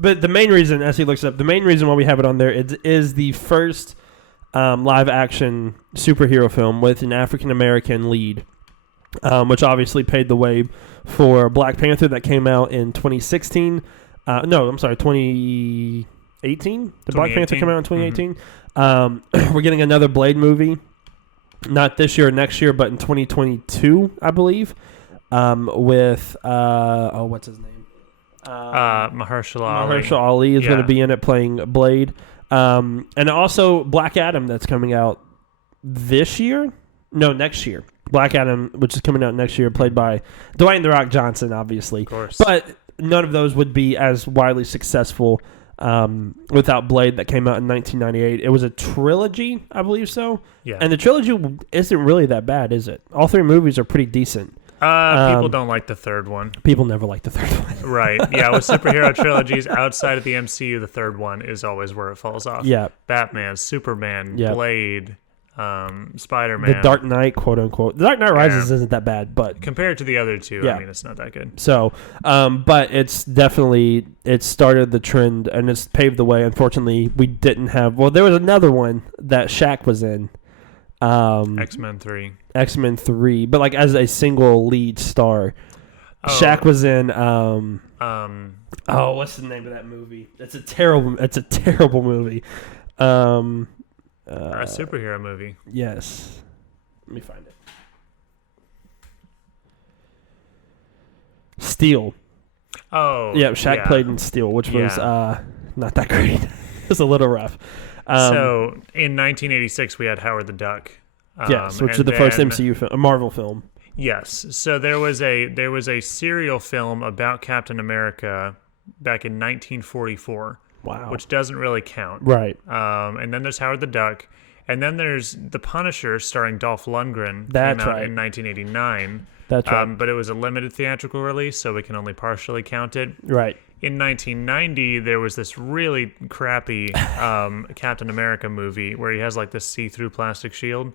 But the main reason, as he looks it up, the main reason why we have it on there is the first... live-action superhero film with an African-American lead, which obviously paved the way for Black Panther that came out in 2016. 2018? The Black Panther came out in 2018. Mm-hmm. We're getting another Blade movie, not this year or next year, but in 2022, I believe, with, what's his name? Mahershala Ali. Mahershala Ali is going to be in it playing Blade. And also Black Adam that's coming out this year? No, next year. Black Adam, which is coming out next year, played by Dwayne "The Rock" Johnson, obviously. Of course. But none of those would be as widely successful without Blade that came out in 1998. It was a trilogy, I believe so. Yeah. And the trilogy isn't really that bad, is it? All three movies are pretty decent. People don't like the third one. People never like the third one. Right. Yeah, with superhero trilogies outside of the MCU, the third one is always where it falls off. Yeah. Batman, Superman, Blade, Spider-Man. The Dark Knight, quote unquote. The Dark Knight Rises isn't that bad, but compared to the other two, I mean, it's not that good. So, but it's definitely, it started the trend and it's paved the way. Unfortunately, we didn't have, well, there was another one that Shaq was in. X-Men 3. X-Men 3, but like as a single lead star. Shaq was in what's the name of that movie? It's a terrible movie. A superhero movie. Yes. Let me find it. Steel. Oh. Yeah, Shaq played in Steel, which was not that great. It's a little rough. So in 1986 we had Howard the Duck. Yes, which is the first MCU film, a Marvel film. Yes. So there was a serial film about Captain America back in 1944. Wow. Which doesn't really count. Right. And then there's Howard the Duck. And then there's The Punisher starring Dolph Lundgren. That's came out right. in 1989. That's right. But it was a limited theatrical release, so we can only partially count it. Right. In 1990, there was this really crappy Captain America movie where he has like this see-through plastic shield.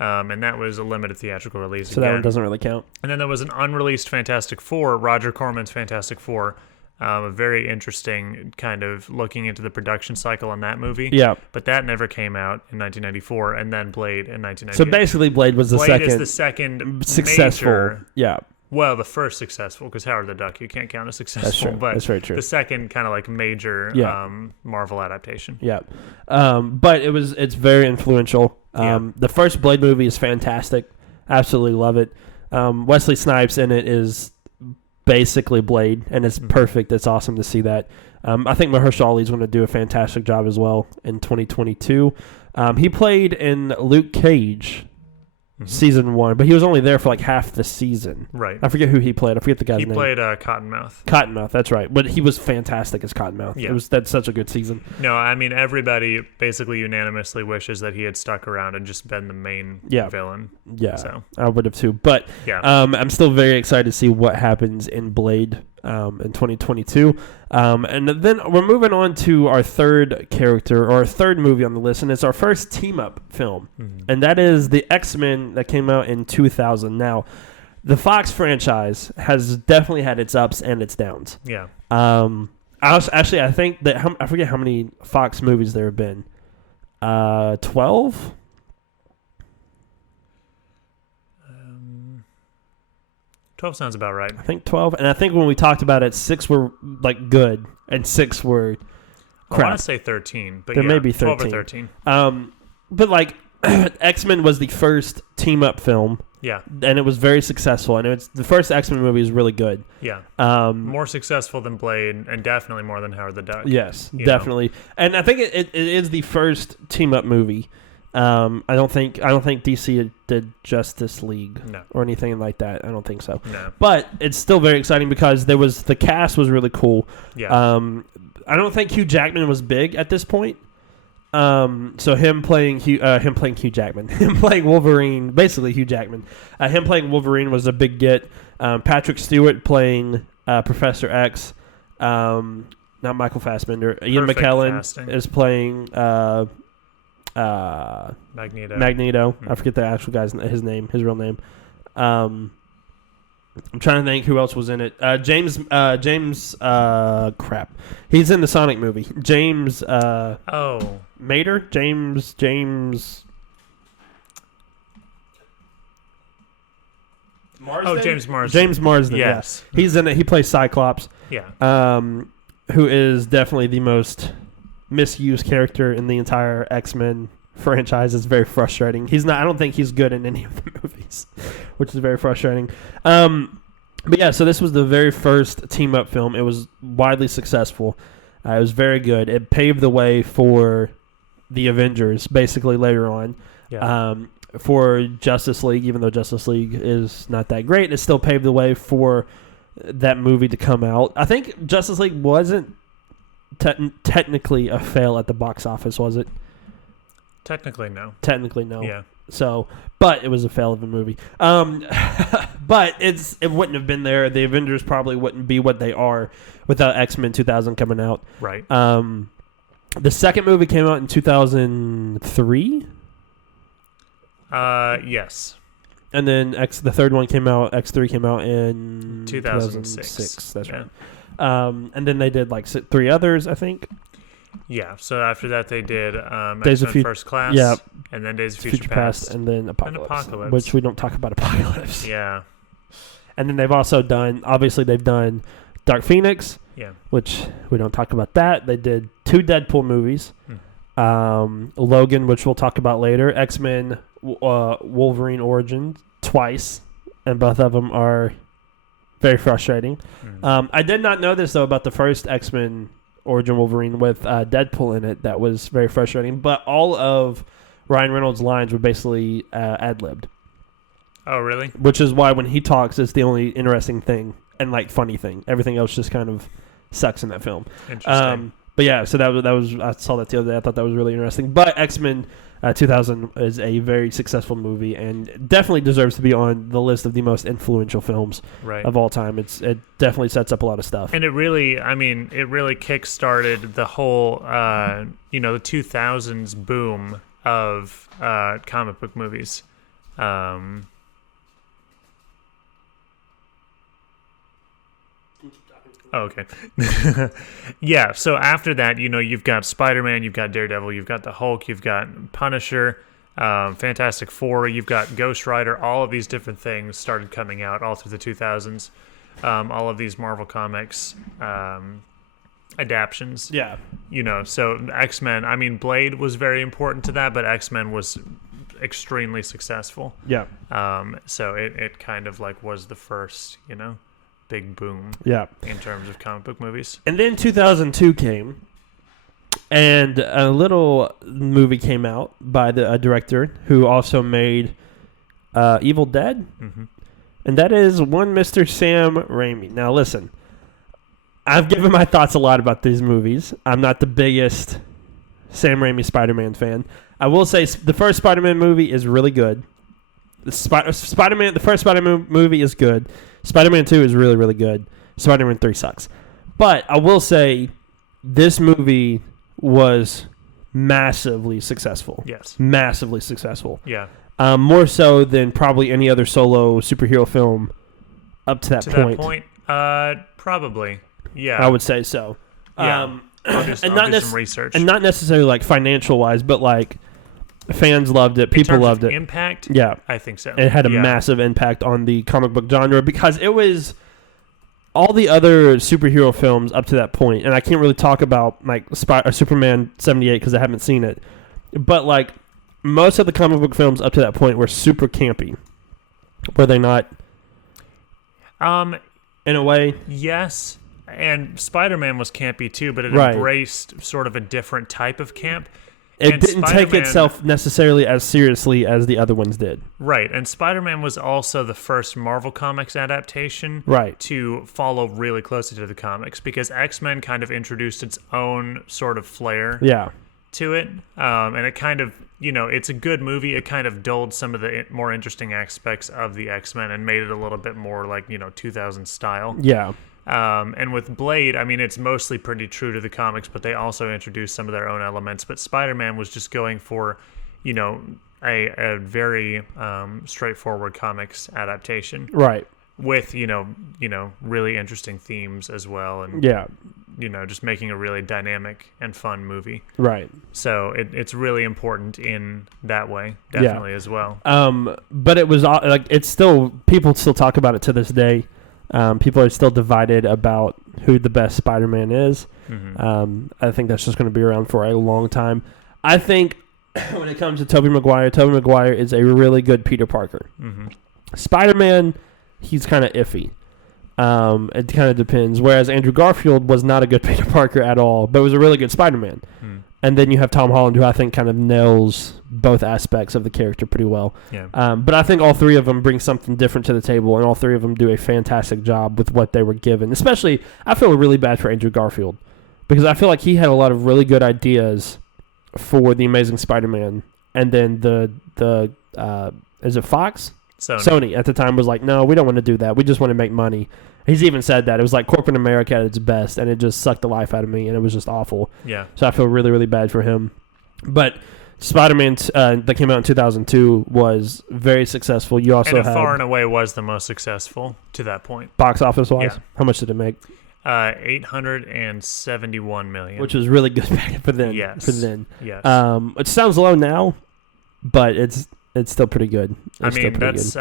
And that was a limited theatrical release. So that one doesn't really count. And then there was an unreleased Fantastic Four, Roger Corman's Fantastic Four. A very interesting kind of looking into the production cycle on that movie. Yeah. But that never came out in 1994, and then Blade in 1998. So basically Blade was the second. Blade is the second successful. Major, yeah. Well, the first successful, because Howard the Duck, you can't count as successful. That's true. But that's very true. The second kind of like major Marvel adaptation. Yeah. But it's very influential. The first Blade movie is fantastic. Absolutely love it. Wesley Snipes in it is basically Blade, and it's perfect. It's awesome to see that. I think Mahershala Ali is going to do a fantastic job as well in 2022. He played in Luke Cage season 1, but he was only there for like half the season. Right. I forget who he played. I forget the guy's name. He played Cottonmouth. Cottonmouth, that's right. But he was fantastic as Cottonmouth. Yeah. That's such a good season. No, I mean, everybody basically unanimously wishes that he had stuck around and just been the main villain. Yeah, so I would have too. But I'm still very excited to see what happens in Blade in 2022. And then we're moving on to our third character, or our third movie on the list, and it's our first team-up film. And that is the X-Men that came out in 2000. Now, the Fox franchise has definitely had its ups and its downs. Yeah. I think that I forget how many Fox movies there have been. 12? 12 sounds about right. I think 12. And I think when we talked about it, 6 were like good and 6 were crap. I want to say 13, but there may be 13. 12 or 13. But like X-Men was the first team-up film. Yeah. And it was very successful. And it's the first X-Men movie is really good. Yeah. More successful than Blade, and definitely more than Howard the Duck. Yes, definitely. And I think it is the first team-up movie. I don't think DC did Justice League or anything like that. I don't think so. No. But it's still very exciting because the cast was really cool. Yeah. I don't think Hugh Jackman was big at this point. So him playing Hugh Jackman, him playing Wolverine, basically Hugh Jackman. Him playing Wolverine was a big get. Patrick Stewart playing Professor X. Not Michael Fassbender. Ian McKellen is playing Magneto. I forget the actual guy's his real name. I'm trying to think who else was in it. James crap. He's in the Sonic movie. James Mater? James Marsden? James Marsden. James Marsden, yes. Yeah. He's in it. He plays Cyclops. Yeah. Who is definitely the most misused character in the entire X-Men franchise. Is very frustrating. I don't think he's good in any of the movies, which is very frustrating. But yeah, so this was the very first team-up film. It was widely successful. It was very good. It paved the way for the Avengers, basically, later on. Yeah. For Justice League, even though Justice League is not that great, it still paved the way for that movie to come out. I think Justice League wasn't technically a fail at the box office, was it? Technically, no. Yeah. So, but it was a fail of a movie. But it wouldn't have been there. The Avengers probably wouldn't be what they are without X-Men 2000 coming out. Right. The second movie came out in 2003. Yes. And then the third one came out. X3 came out in 2006. That's right. And then they did like 3 others, I think. Yeah. So after that, they did X-Men First Class. Yeah. And then Days of Future Past. And then Apocalypse. Which we don't talk about Apocalypse. Yeah. And then they've also done. Obviously, they've done Dark Phoenix. Yeah. Which we don't talk about that. They did 2 Deadpool movies. Logan, which we'll talk about later. X-Men Wolverine Origin twice, and both of them are very frustrating. I did not know this though about the first X-Men Origin Wolverine with Deadpool in it. That was very frustrating, but all of Ryan Reynolds' lines were basically ad-libbed. Oh, really? Which is why when he talks, it's the only interesting thing and like funny thing. Everything else just kind of sucks in that film. Interesting. But yeah, so that was I saw that the other day. I thought that was really interesting. But X-Men 2000 is a very successful movie and definitely deserves to be on the list of the most influential films of all time. It definitely sets up a lot of stuff. And it really kick-started the whole, the 2000s boom of comic book movies. Oh, okay. Yeah, so after that, you've got Spider-Man, you've got Daredevil, you've got the Hulk, you've got Punisher, Fantastic Four, you've got Ghost Rider. All of these different things started coming out all through the 2000s. All of these Marvel Comics adaptions. Yeah. So X-Men, Blade was very important to that, but X-Men was extremely successful. Yeah. So it kind of like was the first, big boom in terms of comic book movies. And then 2002 came, and a little movie came out by a director who also made Evil Dead, and that is one Mr. Sam Raimi. Now listen, I've given my thoughts a lot about these movies. I'm not the biggest Sam Raimi Spider-Man fan. I will say the first Spider-Man movie is really good. The first Spider-Man movie is good. Spider-Man 2 is really, really good. Spider-Man 3 sucks. But I will say this movie was massively successful. Yes. Massively successful. Yeah. More so than probably any other solo superhero film up to that point. To that point, probably. Yeah. I would say so. Yeah. I'll do some research. And not necessarily like financial-wise, but like fans loved it. People loved it. Impact? Yeah. I think so. It had a massive impact on the comic book genre because it was all the other superhero films up to that point, and I can't really talk about like Superman 78 because I haven't seen it, but like most of the comic book films up to that point were super campy. Were they not? In a way? Yes. And Spider-Man was campy too, but it embraced sort of a different type of camp. It didn't take itself necessarily as seriously as the other ones did. Right, and Spider-Man was also the first Marvel Comics adaptation to follow really closely to the comics because X-Men kind of introduced its own sort of flair to it. And it kind of, it's a good movie. It kind of dulled some of the more interesting aspects of the X-Men and made it a little bit more like, 2000 style. Yeah. And with Blade, it's mostly pretty true to the comics, but they also introduced some of their own elements. But Spider-Man was just going for, a very straightforward comics adaptation, right? With really interesting themes as well, and just making a really dynamic and fun movie, right? So it's really important in that way, definitely as well. But it was like it's still people still talk about it to this day. People are still divided about who the best Spider-Man is. I think that's just going to be around for a long time. I think when it comes to Tobey Maguire is a really good Peter Parker. Spider-Man, he's kind of iffy. It kind of depends. Whereas Andrew Garfield was not a good Peter Parker at all, but was a really good Spider-Man. And then you have Tom Holland, who I think kind of nails both aspects of the character pretty well. Yeah. But I think all three of them bring something different to the table, and all three of them do a fantastic job with what they were given. Especially, I feel really bad for Andrew Garfield because I feel like he had a lot of really good ideas for the Amazing Spider-Man and then the is it Fox? Sony at the time was like, no, we don't want to do that. We just want to make money. He's even said that. It was like corporate America at its best, and it just sucked the life out of me, and it was just awful. Yeah. So I feel really, really bad for him. But Spider-Man that came out in 2002 was very successful. You also had far and away was the most successful to that point. Box office-wise? Yeah. How much did it make? $871 million. Which was really good for then. Yes. For then. Yes. It sounds low now, but it's still pretty good. That's...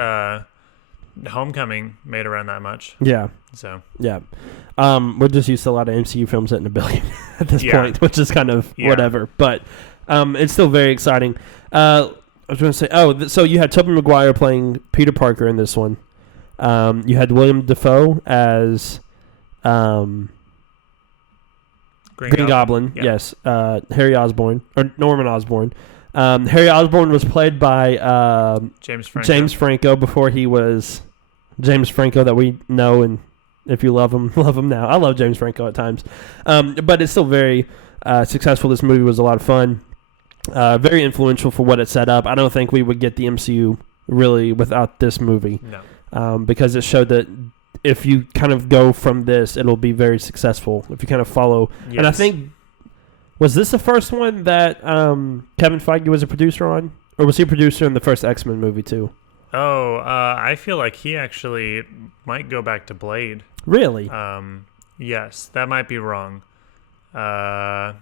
Homecoming made around that much. Yeah. So. Yeah. We're just used to a lot of MCU films hitting $1 billion at this point, which is kind of whatever. But it's still very exciting. I was going to say, so you had Tobey Maguire playing Peter Parker in this one. You had William Dafoe as Green Goblin. Yeah. Yes. Harry Osborn, or Norman Osborn. Harry Osborn was played by James Franco before he was James Franco that we know, and if you love him now. I love James Franco at times. But it's still very successful. This movie was a lot of fun. Very influential for what it set up. I don't think we would get the MCU really without this movie. No. Because it showed that if you kind of go from this, it'll be very successful. If you kind of follow. Yes. And I think... Was this the first one that Kevin Feige was a producer on? Or was he a producer in the first X-Men movie, too? Oh, I feel like he actually might go back to Blade. Really? Yes, that might be wrong. But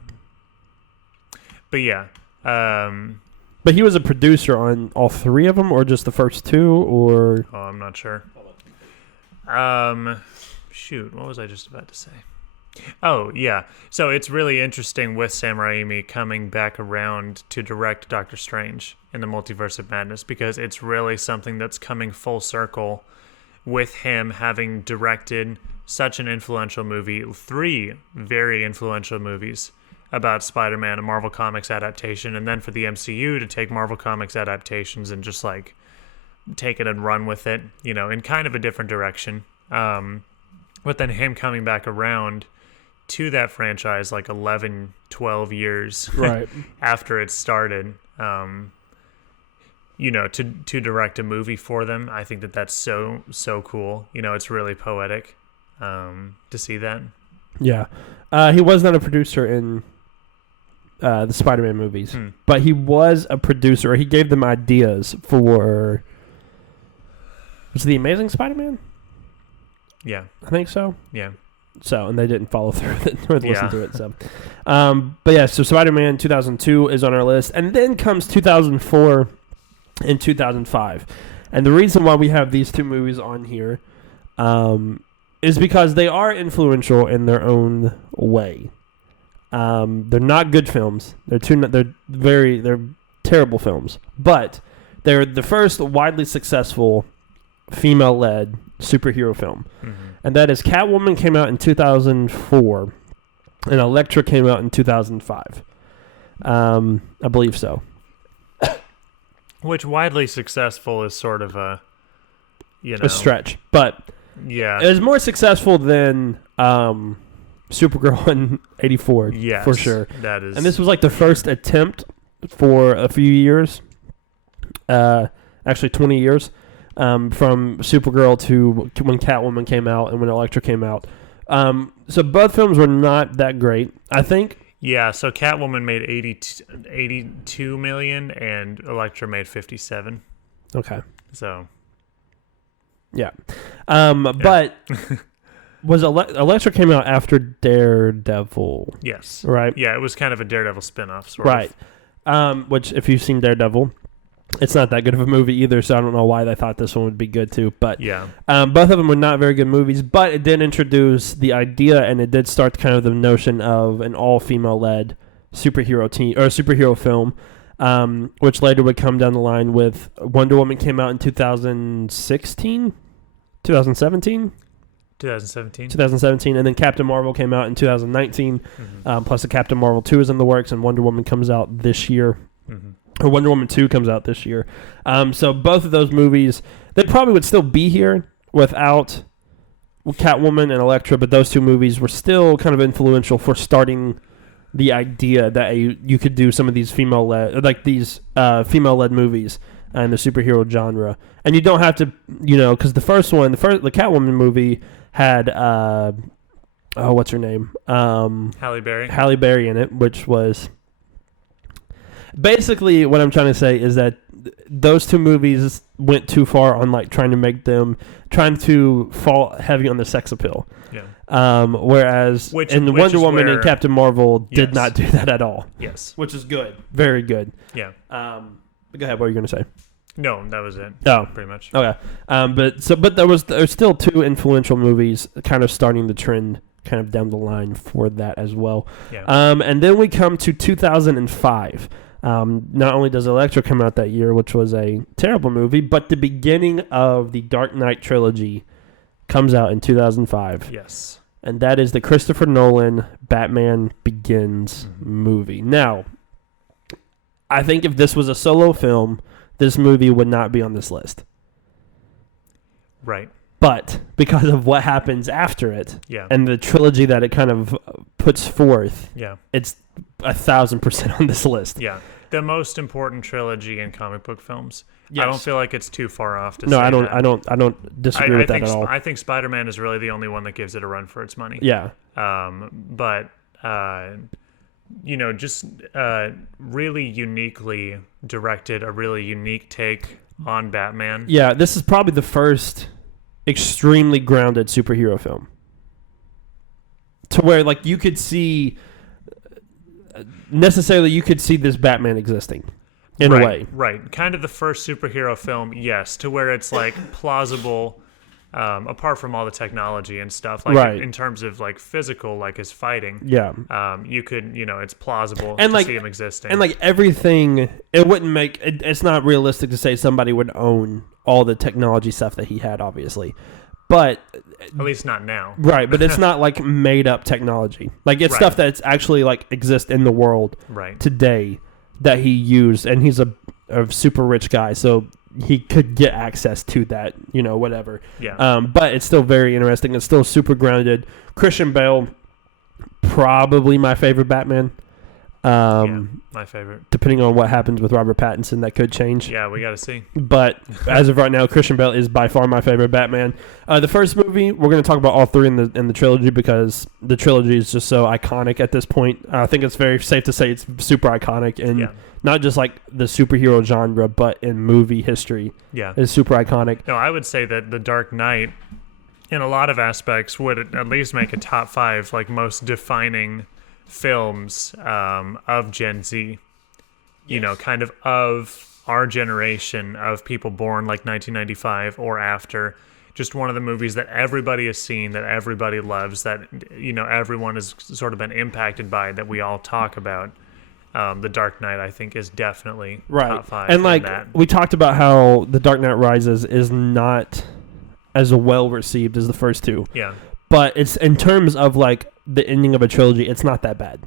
yeah. But he was a producer on all three of them, or just the first two, or... Oh, I'm not sure. Shoot, what was I just about to say? Oh, yeah. So it's really interesting with Sam Raimi coming back around to direct Doctor Strange in the Multiverse of Madness, because it's really something that's coming full circle with him having directed such an influential movie, 3 very influential movies about Spider-Man, a Marvel Comics adaptation, and then for the MCU to take Marvel Comics adaptations and just like take it and run with it, in kind of a different direction. But then him coming back around to that franchise like 11, 12 years right. after it started, to direct a movie for them. I think that's so cool. It's really poetic to see that. Yeah. He was not a producer in the Spider-Man movies, but he was a producer. He gave them ideas for... Was it The Amazing Spider-Man? Yeah. I think so. Yeah. So, and they didn't follow through with it or listen to it. So, but yeah, so Spider-Man 2002 is on our list. And then comes 2004 and 2005. And the reason why we have these two movies on here is because they are influential in their own way. They're not good films. They're terrible films. But they're the first widely successful female-led superhero film. Mm-hmm. And that is Catwoman came out in 2004 and Elektra came out in 2005. I believe so. Which widely successful is sort of a stretch. But yeah, it was more successful than Supergirl in 84. Yes, for sure. That is. And this was like the first attempt for a few years. Actually 20 years. From Supergirl to when Catwoman came out and when Elektra came out. So both films were not that great, I think. Yeah, so Catwoman made 82 million and Elektra made 57. Okay. So. Yeah. But was Elektra came out after Daredevil? Yes. Right? Yeah, it was kind of a Daredevil spinoff, sort of. Right. Which, if you've seen Daredevil... It's not that good of a movie either, so I don't know why they thought this one would be good too. But yeah, both of them were not very good movies, but it did introduce the idea and it did start kind of the notion of an all-female-led superhero team or superhero film, which later would come down the line with Wonder Woman came out in 2017, and then Captain Marvel came out in 2019. Mm-hmm. Plus, the Captain Marvel 2 is in the works, and Wonder Woman comes out this year. Mm-hmm. Or Wonder Woman 2 comes out this year. So both of those movies, they probably would still be here without Catwoman and Elektra, but those two movies were still kind of influential for starting the idea that you could do some of these female-led movies in the superhero genre. And you don't have to, because the Catwoman movie had, what's her name? Halle Berry. Halle Berry in it, which was... Basically, what I'm trying to say is that those two movies went too far on trying to fall heavy on the sex appeal. Yeah. Whereas Wonder Woman and Captain Marvel did not do that at all. Yes. Which is good. Very good. Yeah. Go ahead. What were you going to say? No, that was it. Oh, pretty much. Okay. But there's still two influential movies kind of starting the trend kind of down the line for that as well. Yeah. And then we come to 2005. Not only does Elektra come out that year, which was a terrible movie, but the beginning of the Dark Knight trilogy comes out in 2005. Yes. And that is the Christopher Nolan Batman Begins movie. Now, I think if this was a solo film, this movie would not be on this list. Right. But because of what happens after it and the trilogy that it kind of puts forth, it's 1,000% on this list. Yeah. The most important trilogy in comic book films. Yes. I don't feel like it's too far off to say I don't disagree with that at all. I think Spider-Man is really the only one that gives it a run for its money. Yeah. Just really uniquely directed, a really unique take on Batman. Yeah, this is probably the first extremely grounded superhero film. To where you could see this Batman existing in a way. Right. Kind of the first superhero film, yes, to where it's plausible, apart from all the technology and stuff, in terms of physical, his fighting. Yeah. You could, it's plausible to see him existing. And everything, it wouldn't make it's not realistic to say somebody would own all the technology stuff that he had, obviously. But at least not now. Right, but it's not made up technology. It's stuff that's actually exists in the world today that he used, and he's a super rich guy, so he could get access to that, whatever. Yeah. But it's still very interesting. It's still super grounded. Christian Bale, probably my favorite Batman. My favorite. Depending on what happens with Robert Pattinson, that could change. Yeah, we got to see. But as of right now, Christian Bale is by far my favorite Batman. The first movie, we're going to talk about all three in the trilogy because the trilogy is just so iconic at this point. I think it's very safe to say it's super iconic and not just the superhero genre, but in movie history. Yeah, it's super iconic. No, I would say that The Dark Knight, in a lot of aspects, would at least make a top 5 most defining films of Gen Z, kind of our generation of people born 1995 or after. Just one of the movies that everybody has seen, that everybody loves, that everyone has sort of been impacted by, that we all talk about. The Dark Knight, I think, is definitely top 5. And we talked about how The Dark Knight Rises is not as well received as the first two. Yeah. But it's in terms of the ending of a trilogy, it's not that bad.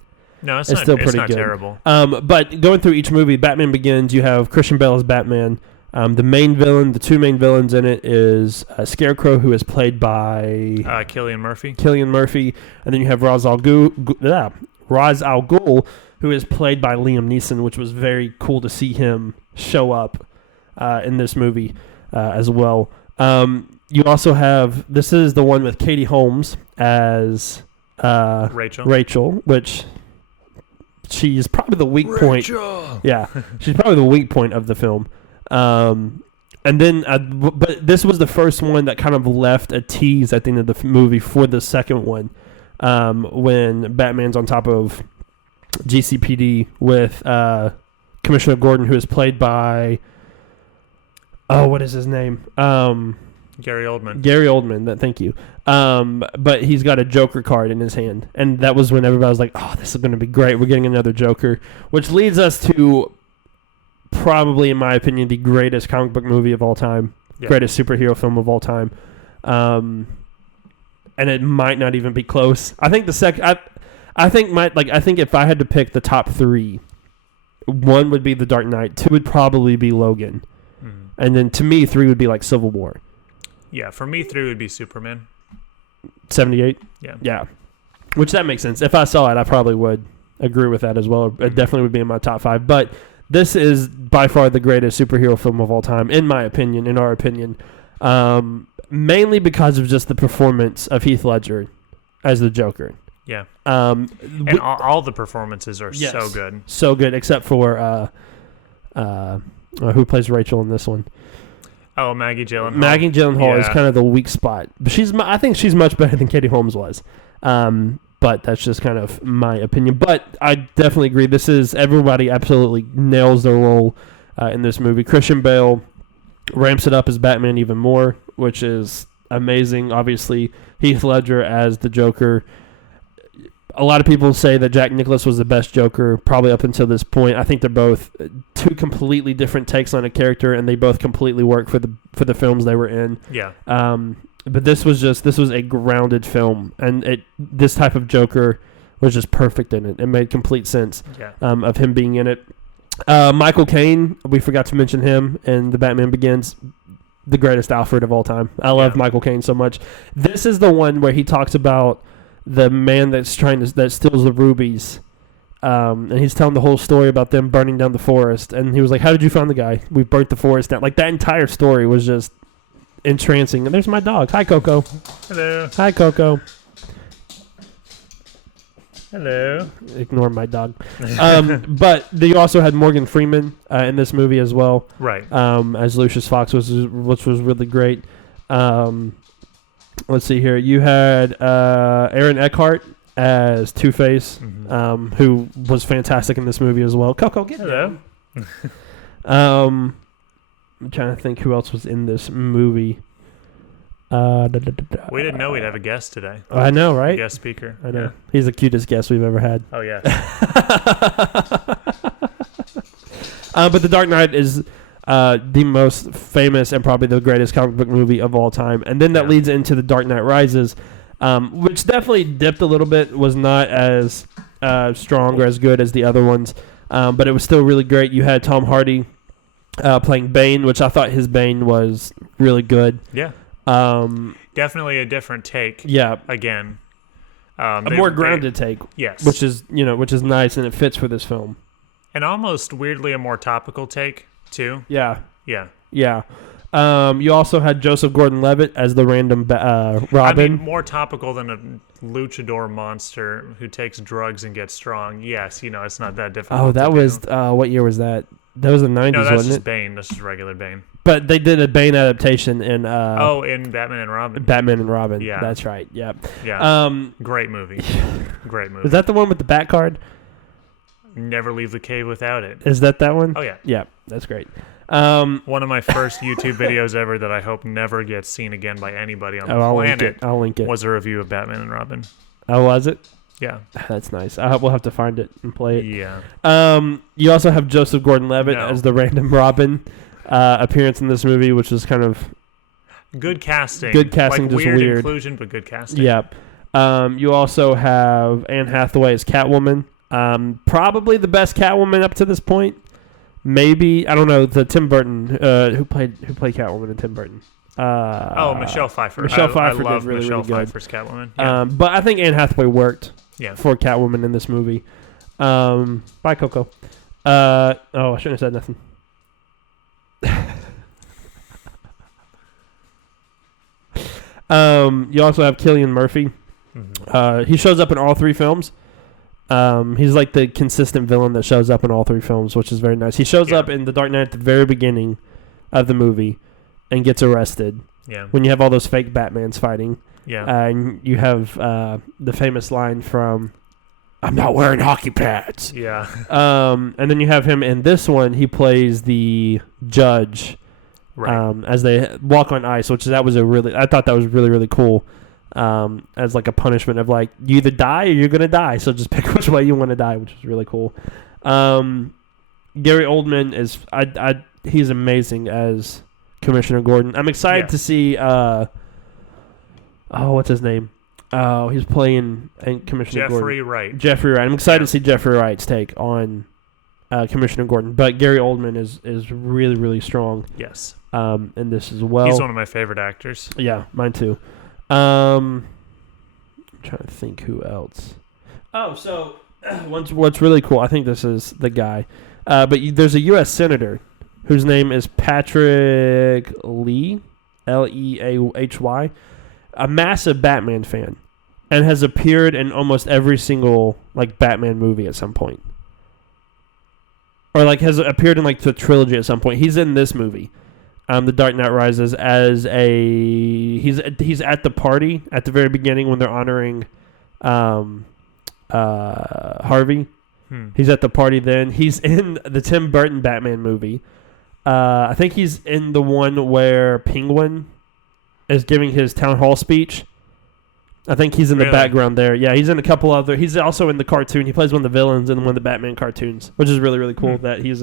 No, it's still pretty good. Terrible. But going through each movie, Batman Begins, you have Christian Bale as Batman. The two main villains in it is Scarecrow, who is played by Cillian Murphy. And then you have Ra's al Ghul, who is played by Liam Neeson, which was very cool to see him show up in this movie as well. You also have, this is the one with Katie Holmes as Rachel, which she's probably the weak point. Yeah, she's probably the weak point of the film. And then, but this was the first one that kind of left a tease at the end of the movie for the second one, when Batman's on top of GCPD with Commissioner Gordon, who is played by, what is his name? Gary Oldman. Thank you. But he's got a Joker card in his hand, and that was when everybody was like, "Oh, this is going to be great. We're getting another Joker," which leads us to probably, in my opinion, the greatest comic book movie of all time, greatest superhero film of all time. And it might not even be close. I think I think if I had to pick the top 3, 1 would be The Dark Knight, 2 would probably be Logan, and then to me 3 would be Civil War. Yeah, for me 3 would be Superman. 78? Yeah. Yeah. Which that makes sense. If I saw it, I probably would agree with that as well. It definitely would be in my top 5. But this is by far the greatest superhero film of all time, in my opinion, in our opinion. Mainly because of just the performance of Heath Ledger as the Joker. Yeah. And all the performances are so good. So good, except for who plays Rachel in this one? Oh, Maggie Gyllenhaal. Maggie Gyllenhaal is kind of the weak spot. But I think she's much better than Katie Holmes was. But that's just kind of my opinion. But I definitely agree. Everybody absolutely nails their role in this movie. Christian Bale ramps it up as Batman even more, which is amazing. Obviously, Heath Ledger as the Joker. A lot of people say that Jack Nicklaus was the best Joker probably up until this point. I think they're both two completely different takes on a character, and they both completely work for the films they were in. Yeah. But this was a grounded film, and this type of Joker was just perfect in it. It made complete sense of him being in it. Michael Caine, we forgot to mention him in The Batman Begins, the greatest Alfred of all time. I love Michael Caine so much. This is the one where he talks about the man that steals the rubies, and he's telling the whole story about them burning down the forest. And he was like, "How did you find the guy? We burnt the forest down." Like, that entire story was just entrancing. And there's my dog. Hi, Coco. Hello. Hi, Coco. Hello. Ignore my dog. But you also had Morgan Freeman in this movie as well. Right. As Lucius Fox, which was really great. Let's see here. You had Aaron Eckhart as Two-Face, who was fantastic in this movie as well. Coco, get hello. I'm trying to think who else was in this movie. We didn't know we'd have a guest today. I know, right? Guest speaker. I know. Yeah. He's the cutest guest we've ever had. Oh, yeah. But The Dark Knight is the most famous and probably the greatest comic book movie of all time. And then that leads into The Dark Knight Rises, which definitely dipped a little bit, was not as strong or as good as the other ones, but it was still really great. You had Tom Hardy playing Bane, which I thought his Bane was really good. Yeah. Definitely a different take. Yeah. Again. A more grounded take. Yes. Which is nice, and it fits for this film. And almost weirdly a more topical take, too. Yeah. Yeah. Yeah. You also had Joseph Gordon-Levitt as the random Robin. I mean, more topical than a luchador monster who takes drugs and gets strong. Yes, it's not that difficult. Oh, that was what year was that? That was the 90s, no, that's wasn't just it? Bane. That's just regular Bane. But they did a Bane adaptation in... in Batman and Robin. Batman and Robin. Yeah. That's right. Yep. Yeah. Great movie. Great movie. Is that the one with the Bat card? Never leave the cave without it. Is that one? Oh, yeah. Yeah, that's great. One of my first YouTube videos ever that I hope never gets seen again by anybody on the planet. I'll link it. Was a review of Batman and Robin. Oh, was it? Yeah. That's nice. We'll have to find it and play it. Yeah. You also have Joseph Gordon-Levitt as the random Robin appearance in this movie, which is kind of... Good casting. Good casting, like just weird inclusion, but good casting. Yep. You also have Anne Hathaway as Catwoman. Probably the best Catwoman up to this point. Maybe, I don't know, the Tim Burton, who played Catwoman in Tim Burton? Michelle Pfeiffer. Michelle Pfeiffer I love did really, Michelle really good. Pfeiffer's Catwoman. Yeah. But I think Anne Hathaway worked for Catwoman in this movie. Bye, Coco. I shouldn't have said nothing. You also have Cillian Murphy. Mm-hmm. He shows up in all 3 films. He's like the consistent villain that shows up in all 3 films, which is very nice. He shows up in The Dark Knight at the very beginning of the movie and gets arrested. Yeah. When you have all those fake Batmans fighting. Yeah. And you have the famous line from, "I'm not wearing hockey pads." Yeah. And then you have him in this one. He plays the judge. Right. As they walk on ice, I thought that was really, really cool. As like a punishment of like, you either die or you're gonna die, so just pick which way you want to die, which is really cool. Gary Oldman is he's amazing as Commissioner Gordon. I'm excited to see what's his name? Oh, he's playing Commissioner Gordon. Jeffrey Wright. I'm excited to see Jeffrey Wright's take on Commissioner Gordon, but Gary Oldman is really, really strong. Yes. In this as well. He's one of my favorite actors. Yeah, mine too. I'm trying to think who else. Oh, so what's really cool, I think this is the guy, but there's a U.S. senator whose name is Patrick Lee, Leahy, a massive Batman fan, and has appeared in almost every single like Batman movie at some point, or like has appeared in like the trilogy at some point. He's in this movie, The Dark Knight Rises, as he's at the party at the very beginning when they're honoring Harvey. He's at the party then. He's in the Tim Burton Batman movie. I think he's in the one where Penguin is giving his town hall speech. I think he's in the background there. Yeah, he's in a couple other... He's also in the cartoon. He plays one of the villains in one of the Batman cartoons, which is really, really cool that he's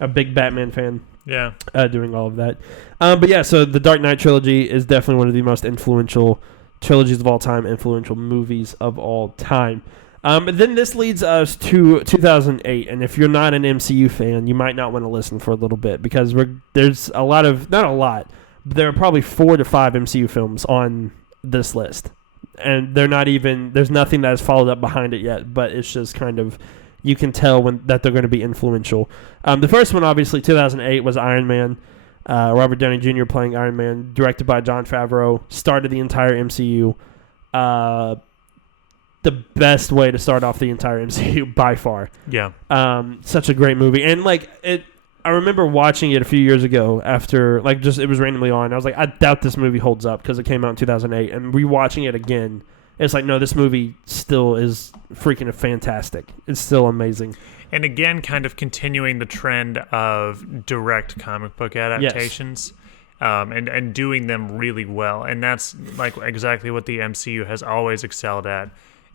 a big Batman fan. Yeah. Doing all of that. But yeah, so the Dark Knight trilogy is definitely one of the most influential trilogies of all time, influential movies of all time. But then this leads us to 2008, and if you're not an MCU fan, you might not want to listen for a little bit, because there's a lot of... Not a lot, but there are probably 4 to 5 MCU films on this list. And they're not even... There's nothing that has followed up behind it yet, but it's just kind of... You can tell that they're going to be influential. The first one, obviously, 2008, was Iron Man. Robert Downey Jr. playing Iron Man, directed by Jon Favreau, started the entire MCU. The best way to start off the entire MCU by far. Yeah. Such a great movie. And like I remember watching it a few years ago after it was randomly on. I was like, I doubt this movie holds up because it came out in 2008. And rewatching it again, it's like, no, this movie still is freaking fantastic. It's still amazing. And again, kind of continuing the trend of direct comic book adaptations. Yes. And doing them really well. And that's like exactly what the MCU has always excelled at,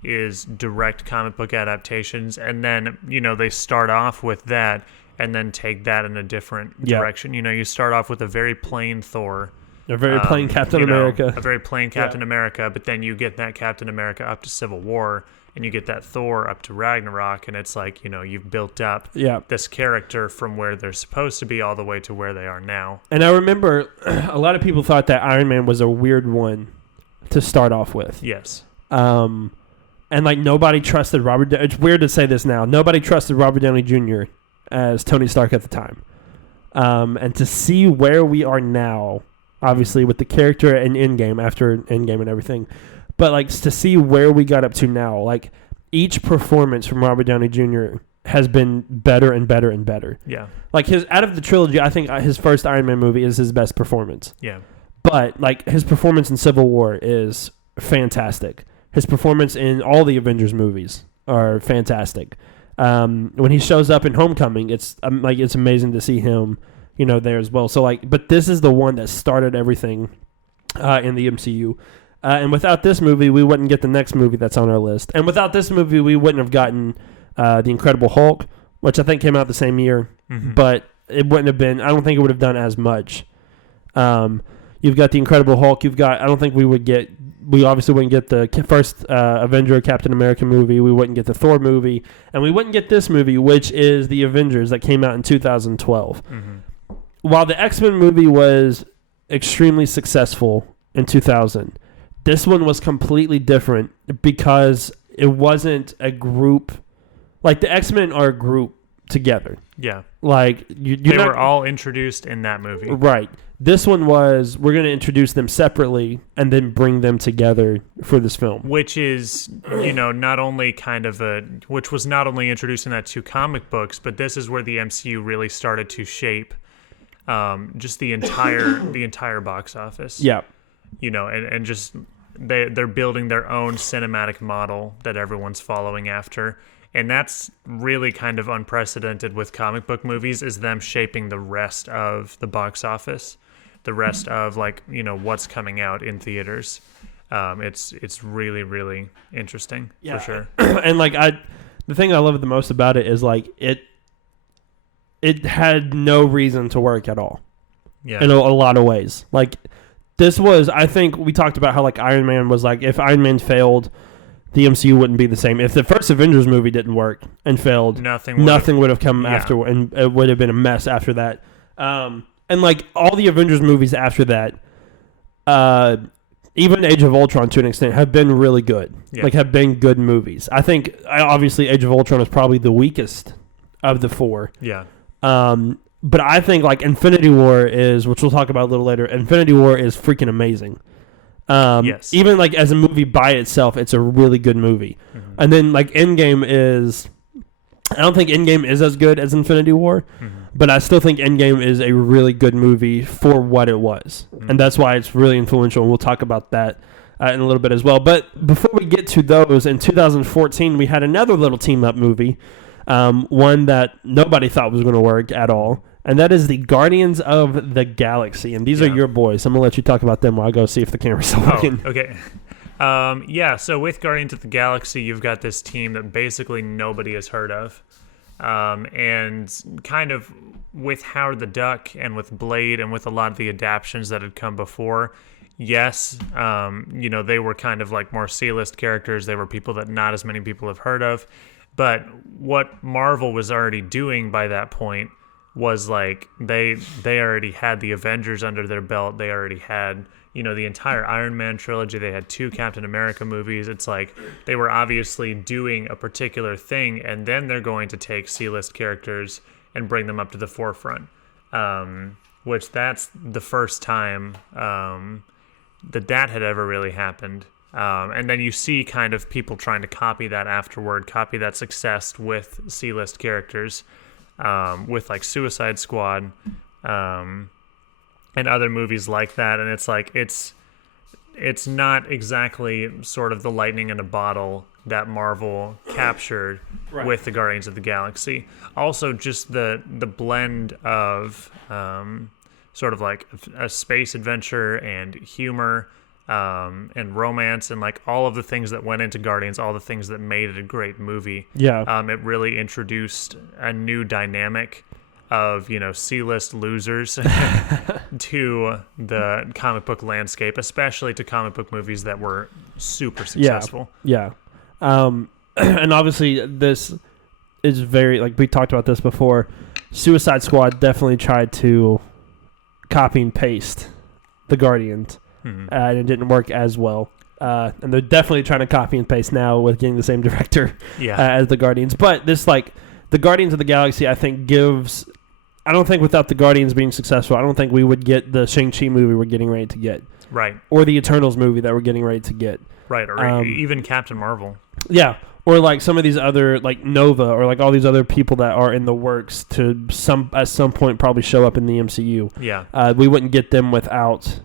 is direct comic book adaptations. And then, they start off with that and then take that in a different direction. You start off with a very plain Thor. A very plain Captain America. A very plain Captain America, but then you get that Captain America up to Civil War, and you get that Thor up to Ragnarok, and it's like, you've built up this character from where they're supposed to be all the way to where they are now. And I remember a lot of people thought that Iron Man was a weird one to start off with. Yes. And like nobody trusted Robert. It's weird to say this now. Nobody trusted Robert Downey Jr. as Tony Stark at the time. And to see where we are now, obviously with the character and Endgame, after Endgame and everything, but like to see where we got up to now, like each performance from Robert Downey Jr. has been better and better and better. Yeah. Like out of the trilogy, I think his first Iron Man movie is his best performance. Yeah. But like his performance in Civil War is fantastic. His performance in all the Avengers movies are fantastic. When he shows up in Homecoming, it's amazing to see him, there as well. So but this is the one that started everything in the MCU. And without this movie, we wouldn't get the next movie that's on our list. And without this movie, we wouldn't have gotten The Incredible Hulk, which I think came out the same year. Mm-hmm. But it wouldn't have been... I don't think it would have done as much. You've got The Incredible Hulk. I don't think we would get... We obviously wouldn't get the first Avenger Captain America movie. We wouldn't get the Thor movie. And we wouldn't get this movie, which is The Avengers, that came out in 2012. Mm-hmm. While the X-Men movie was extremely successful in 2000... This one was completely different because it wasn't a group. Like, the X-Men are a group together. Yeah. Like, they were all introduced in that movie. Right. This one was, we're going to introduce them separately and then bring them together for this film. Which is, not only which was not only introducing that to comic books, but this is where the MCU really started to shape just the entire box office. Yeah. And just... They're building their own cinematic model that everyone's following after. And that's really kind of unprecedented with comic book movies, is them shaping the rest of the box office, the rest of what's coming out in theaters. It's really, really interesting for sure. And the thing I love the most about it is it had no reason to work at all. Yeah. In a lot of ways. This was, I think we talked about how Iron Man was if Iron Man failed, the MCU wouldn't be the same. If the first Avengers movie didn't work and failed, nothing would have come after, and it would have been a mess after that. And all the Avengers movies after that, even Age of Ultron to an extent have been really good. Yeah. Like have been good movies. I think obviously Age of Ultron is probably the weakest of the four. Yeah. But I think like Infinity War is, which we'll talk about a little later. Infinity War is freaking amazing. Yes. Even like as a movie by itself, it's a really good movie. Mm-hmm. And then like Endgame is, I don't think Endgame is as good as Infinity War, but I still think Endgame is a really good movie for what it was. And that's why it's really influential. And we'll talk about that in a little bit as well. But before we get to those, in 2014, we had another little team-up movie, one that nobody thought was going to work at all. And that is the Guardians of the Galaxy. And these are your boys. I'm going to let you talk about them while I go see if the camera's still working. Okay. So with Guardians of the Galaxy, you've got this team that basically nobody has heard of. And kind of with Howard the Duck and with Blade and with a lot of the adaptions that had come before, yes, they were kind of like more C-list characters. They were people that not as many people have heard of. But what Marvel was already doing by that point was like they already had the Avengers under their belt. They already had, the entire Iron Man trilogy. They had 2 Captain America movies. It's like they were obviously doing a particular thing, and then they're going to take C-list characters and bring them up to the forefront, which that's the first time that had ever really happened. And then you see kind of people trying to copy that afterward, copy that success with C-list characters. With like Suicide Squad and other movies like that, and it's like it's not exactly sort of the lightning in a bottle that Marvel captured with the Guardians of the Galaxy. Also, just the blend of sort of like a space adventure and humor and romance and like all of the things that went into Guardians, all the things that made it a great movie. Yeah. It really introduced a new dynamic of, C-list losers to the comic book landscape, especially to comic book movies that were super successful. Yeah. And obviously this is very, like we talked about this before, Suicide Squad definitely tried to copy and paste the Guardians. And it didn't work as well. And they're definitely trying to copy and paste now with getting the same director as the Guardians. But this, like, the Guardians of the Galaxy, I think gives... I don't think without the Guardians being successful, I don't think we would get the Shang-Chi movie we're getting ready to get. Right. Or the Eternals movie that we're getting ready to get. Right, or even Captain Marvel. Yeah. Or like some of these other, like Nova, or like all these other people that are in the works to at some point probably show up in the MCU. Yeah. We wouldn't get them without...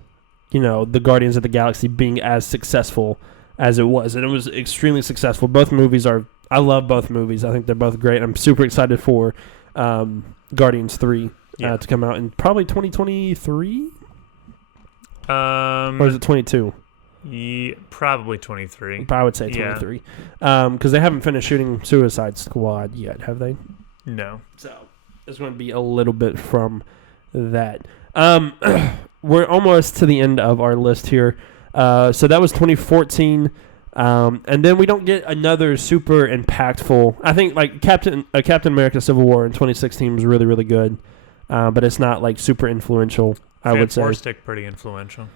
the Guardians of the Galaxy being as successful as it was. And it was extremely successful. Both movies I love both movies. I think they're both great. I'm super excited for Guardians 3 to come out in probably 2023? Or is it 22? Yeah, probably 23. I would say 23. Because they haven't finished shooting Suicide Squad yet, have they? No. So it's going to be a little bit from that. We're almost to the end of our list here. So that was 2014. And then we don't get another super impactful... I think like Captain America Civil War in 2016 was really, really good. But it's not like super influential, I would say. Fantastic, pretty influential.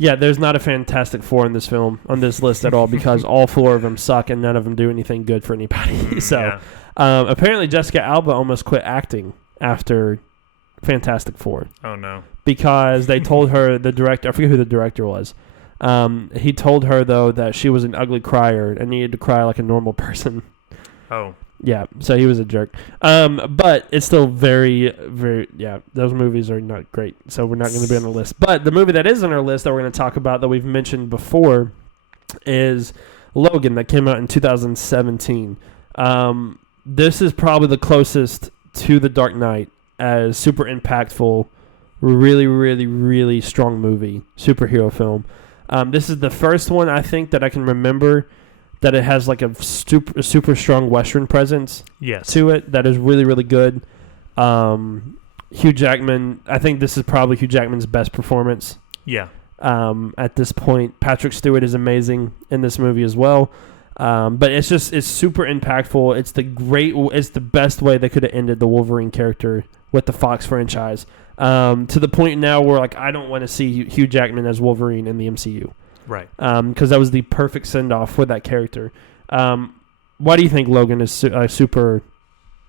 Yeah, there's not a Fantastic Four in this film, on this list at all, because all 4 of them suck and none of them do anything good for anybody. So apparently Jessica Alba almost quit acting after Fantastic Four. Oh, no. Because they told her, the director, I forget who the director was, he told her, though, that she was an ugly crier and needed to cry like a normal person. Oh. Yeah, so he was a jerk. But it's still very, very, those movies are not great, so we're not going to be on the list. But the movie that is on our list that we're going to talk about that we've mentioned before is Logan, that came out in 2017. This is probably the closest to The Dark Knight as super impactful, really, really, really strong movie, superhero film. This is the first one, I think, that I can remember that it has like a super strong Western presence to it that is really, really good. Hugh Jackman, I think this is probably Hugh Jackman's best performance. Yeah. At this point. Patrick Stewart is amazing in this movie as well. But it's super impactful. It's the best way they could have ended the Wolverine character with the Fox franchise. To the point now where like I don't want to see Hugh Jackman as Wolverine in the MCU. Right. Because that was the perfect send-off for that character. Why do you think Logan is a super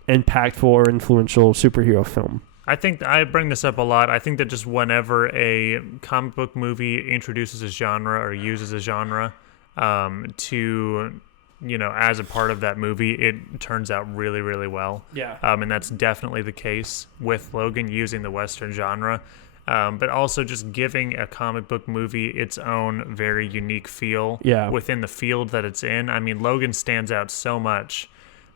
impactful or influential superhero film? I think I bring this up a lot. I think that just whenever a comic book movie introduces a genre or uses a genre to, as a part of that movie, it turns out really, really well. Yeah. And that's definitely the case with Logan using the Western genre. But also just giving a comic book movie its own very unique feel within the field that it's in. I mean, Logan stands out so much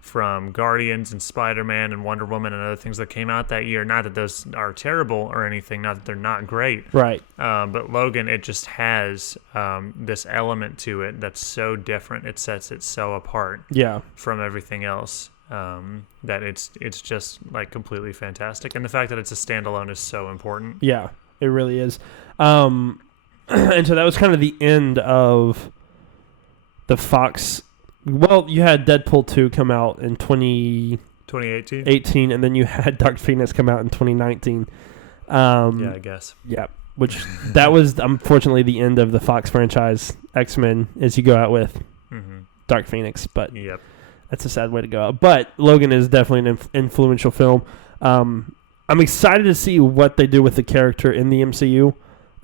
from Guardians and Spider-Man and Wonder Woman and other things that came out that year. Not that those are terrible or anything, not that they're not great. Right. But Logan, it just has this element to it that's so different. It sets it so apart from everything else that it's just like completely fantastic. And the fact that it's a standalone is so important. Yeah, it really is. And so that was kind of the end of the Fox. Well, you had Deadpool 2 come out in 2018, and then you had Dark Phoenix come out in 2019. I guess. Yeah, which that was unfortunately the end of the Fox franchise. X-Men, as you go out with Dark Phoenix, but that's a sad way to go out. But Logan is definitely an influential film. I'm excited to see what they do with the character in the MCU.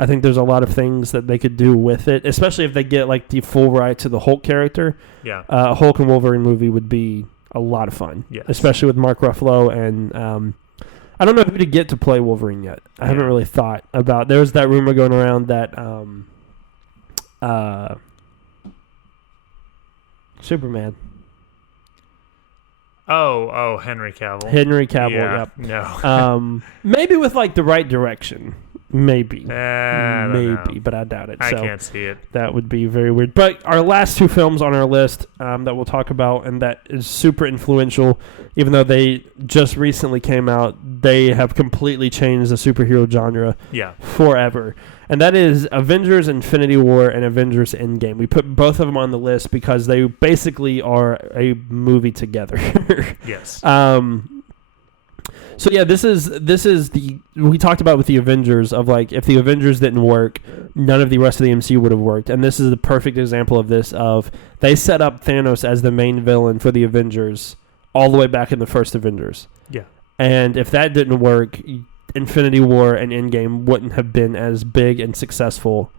I think there's a lot of things that they could do with it, especially if they get like the full right to the Hulk character. Yeah. A Hulk and Wolverine movie would be a lot of fun, especially with Mark Ruffalo. And I don't know who to get to play Wolverine yet. I haven't really thought about. There was that rumor going around that Superman. Oh, Henry Cavill. Yep. No. Maybe with like the right direction. Maybe, but I doubt it. I can't see it. That would be very weird. But our last two films on our list that we'll talk about, and that is super influential, even though they just recently came out, they have completely changed the superhero genre forever. And that is Avengers Infinity War and Avengers Endgame. We put both of them on the list because they basically are a movie together. Yes. So yeah, this is we talked about with the Avengers of like if the Avengers didn't work, none of the rest of the MCU would have worked, and this is the perfect example of this. Of they set up Thanos as the main villain for the Avengers all the way back in the first Avengers. Yeah, and if that didn't work, Infinity War and Endgame wouldn't have been as big and successful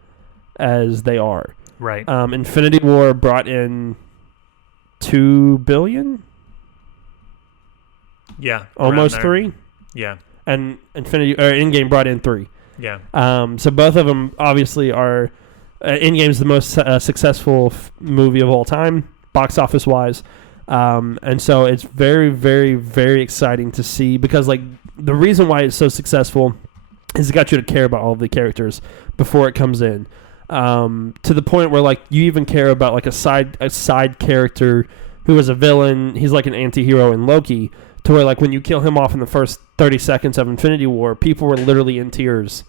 as they are. Right. Infinity War brought in $2 billion. Yeah, almost 3. Yeah, and Endgame brought in 3. Yeah. So both of them obviously are. Endgame's the most successful movie of all time, box office wise, and so it's very, very, very exciting to see because like the reason why it's so successful is it got you to care about all of the characters before it comes in, to the point where like you even care about like a side character who is a villain. He's like an anti-hero in Loki. To where, like, when you kill him off in the first 30 seconds of Infinity War, people were literally in tears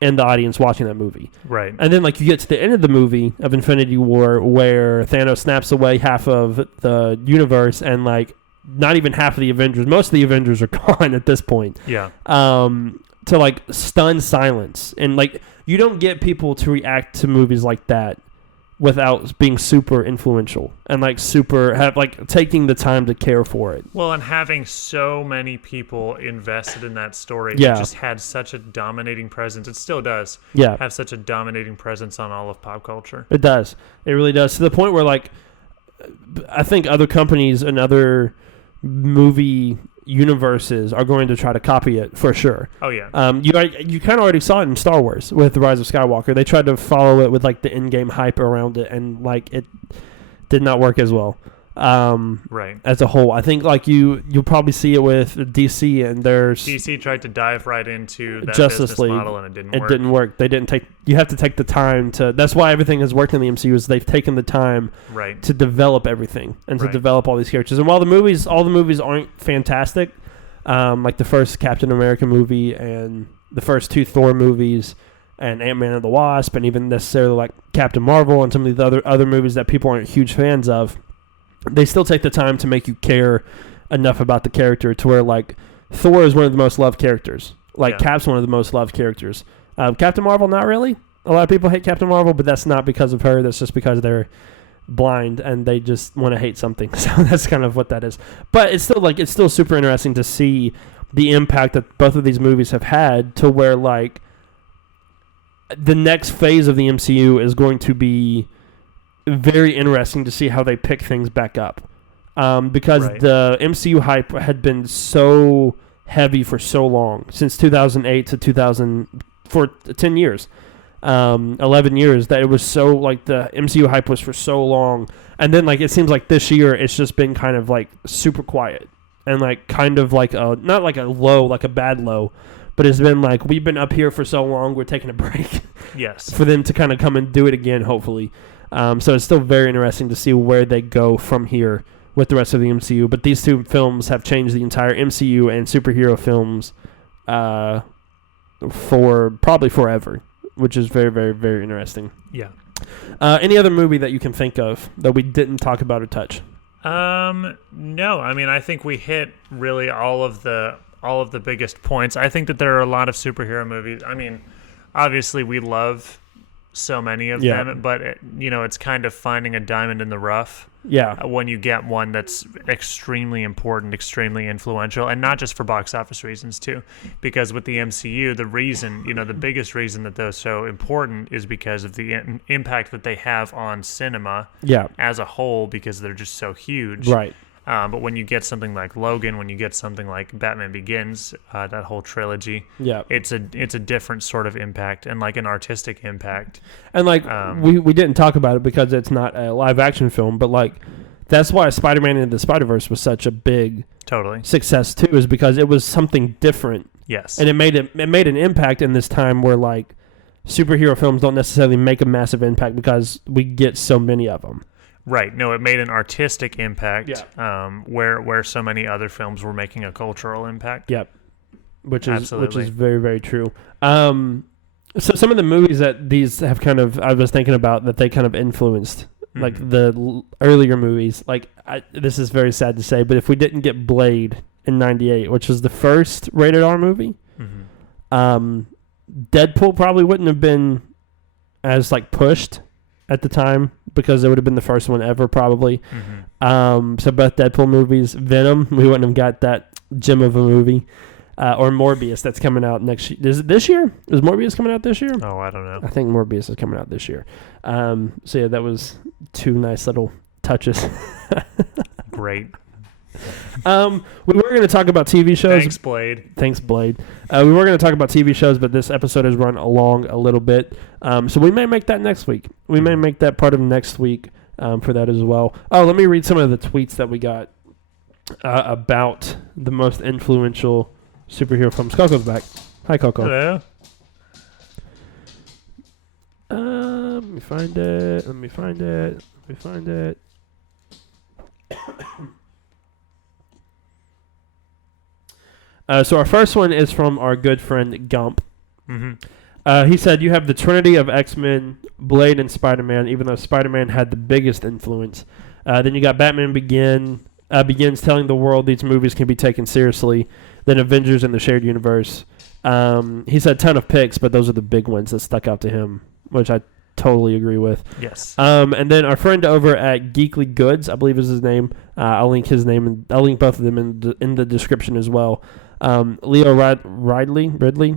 in the audience watching that movie. Right. And then, like, you get to the end of the movie of Infinity War where Thanos snaps away half of the universe and, like, not even half of the Avengers. Most of the Avengers are gone at this point. Yeah. To, like, stun silence. And, like, you don't get people to react to movies like that without being super influential and taking the time to care for it. Well, and having so many people invested in that story, it just had such a dominating presence. It still does. Have such a dominating presence on all of pop culture. It does. It really does. To the point where, like, I think other companies and other movie universes are going to try to copy it for sure. Oh yeah. You kind of already saw it in Star Wars with The Rise of Skywalker. They tried to follow it with like the in-game hype around it, and like it did not work as well. Right. As a whole, I think like you'll probably see it with DC, and there's DC tried to dive right into that Justice business League model, and it didn't work. They didn't take. You have to take the time to. That's why everything has worked in the MCU is they've taken the time to develop everything and to develop all these characters. And while all the movies aren't fantastic, like the first Captain America movie and the first 2 Thor movies and Ant-Man and the Wasp, and even necessarily like Captain Marvel and some of the other movies that people aren't huge fans of. They still take the time to make you care enough about the character to where, like, Thor is one of the most loved characters. Like, Cap's one of the most loved characters. Captain Marvel, not really. a lot of people hate Captain Marvel, but that's not because of her. That's just because they're blind and they just want to hate something. So that's kind of what that is. But it's still super interesting to see the impact that both of these movies have had, to where like the next phase of the MCU is going to be very interesting to see how they pick things back up. Because the MCU hype had been so heavy for so long, since 2008 to 2000, for 10 years, 11 years, that it was so, like, the MCU hype was for so long. And then, like, it seems like this year it's just been kind of, like, super quiet. And, like, kind of like not like a low, like a bad low, but it's been like, we've been up here for so long, we're taking a break. Yes. For them to kind of come and do it again, hopefully. So it's still very interesting to see where they go from here with the rest of the MCU. But these two films have changed the entire MCU and superhero films for probably forever, which is very, very, very interesting. Yeah. Any other movie that you can think of that we didn't talk about or touch? No. I mean, I think we hit really all of the biggest points. I think that there are a lot of superhero movies. I mean, obviously we love so many of them, but it's kind of finding a diamond in the rough. Yeah. When you get one that's extremely important, extremely influential, and not just for box office reasons too, because with the MCU, the reason, the biggest reason that they're so important is because of the impact that they have on cinema as a whole, because they're just so huge. Right. But when you get something like Logan, when you get something like Batman Begins, that whole trilogy, it's a different sort of impact, and like an artistic impact. And like we didn't talk about it because it's not a live action film, but like that's why Spider-Man Into the Spider-Verse was such a big success too, is because it was something different. Yes, and it made an impact in this time where like superhero films don't necessarily make a massive impact because we get so many of them. Right. No, it made an artistic impact where so many other films were making a cultural impact. Yep. Which is very, very true. So some of the movies that these have kind of, I was thinking about that they kind of influenced, like the earlier movies. Like, this is very sad to say, but if we didn't get Blade in 98, which was the first rated R movie, Deadpool probably wouldn't have been as like pushed at the time, because it would have been the first one ever, probably. So both Deadpool movies. Venom, we wouldn't have got that gem of a movie. Or Morbius, that's coming out next year. Is it this year? Is Morbius coming out this year? Oh, I don't know. I think Morbius is coming out this year. So yeah, that was two nice little touches. Great. We were going to talk about TV shows. Thanks, Blade. We were going to talk about TV shows, but this episode has run along a little bit. So we may make that next week. We may make that part of next week for that as well. Oh, let me read some of the tweets that we got about the most influential superhero films. Coco's back. Hi, Coco. Hello. Let me find it. So our first one is from our good friend Gump. He said, you have the trinity of X-Men, Blade, and Spider-Man, even though Spider-Man had the biggest influence. Then you got Batman Begins telling the world these movies can be taken seriously. Then Avengers and the Shared Universe. He said ton of picks, but those are the big ones that stuck out to him, which I totally agree with. Yes. And then our friend over at Geekly Goods, I believe is his name. I'll link his name, and I'll link both of them in the description as well. Leo Ridley,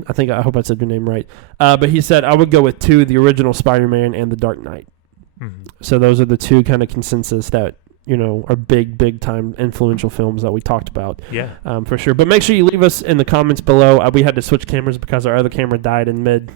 I hope I said your name right. But he said, I would go with two, the original Spider-Man and The Dark Knight. So those are the two kind of consensus that, are big time influential films that we talked about. Yeah. For sure. But make sure you leave us in the comments below. We had to switch cameras because our other camera died in mid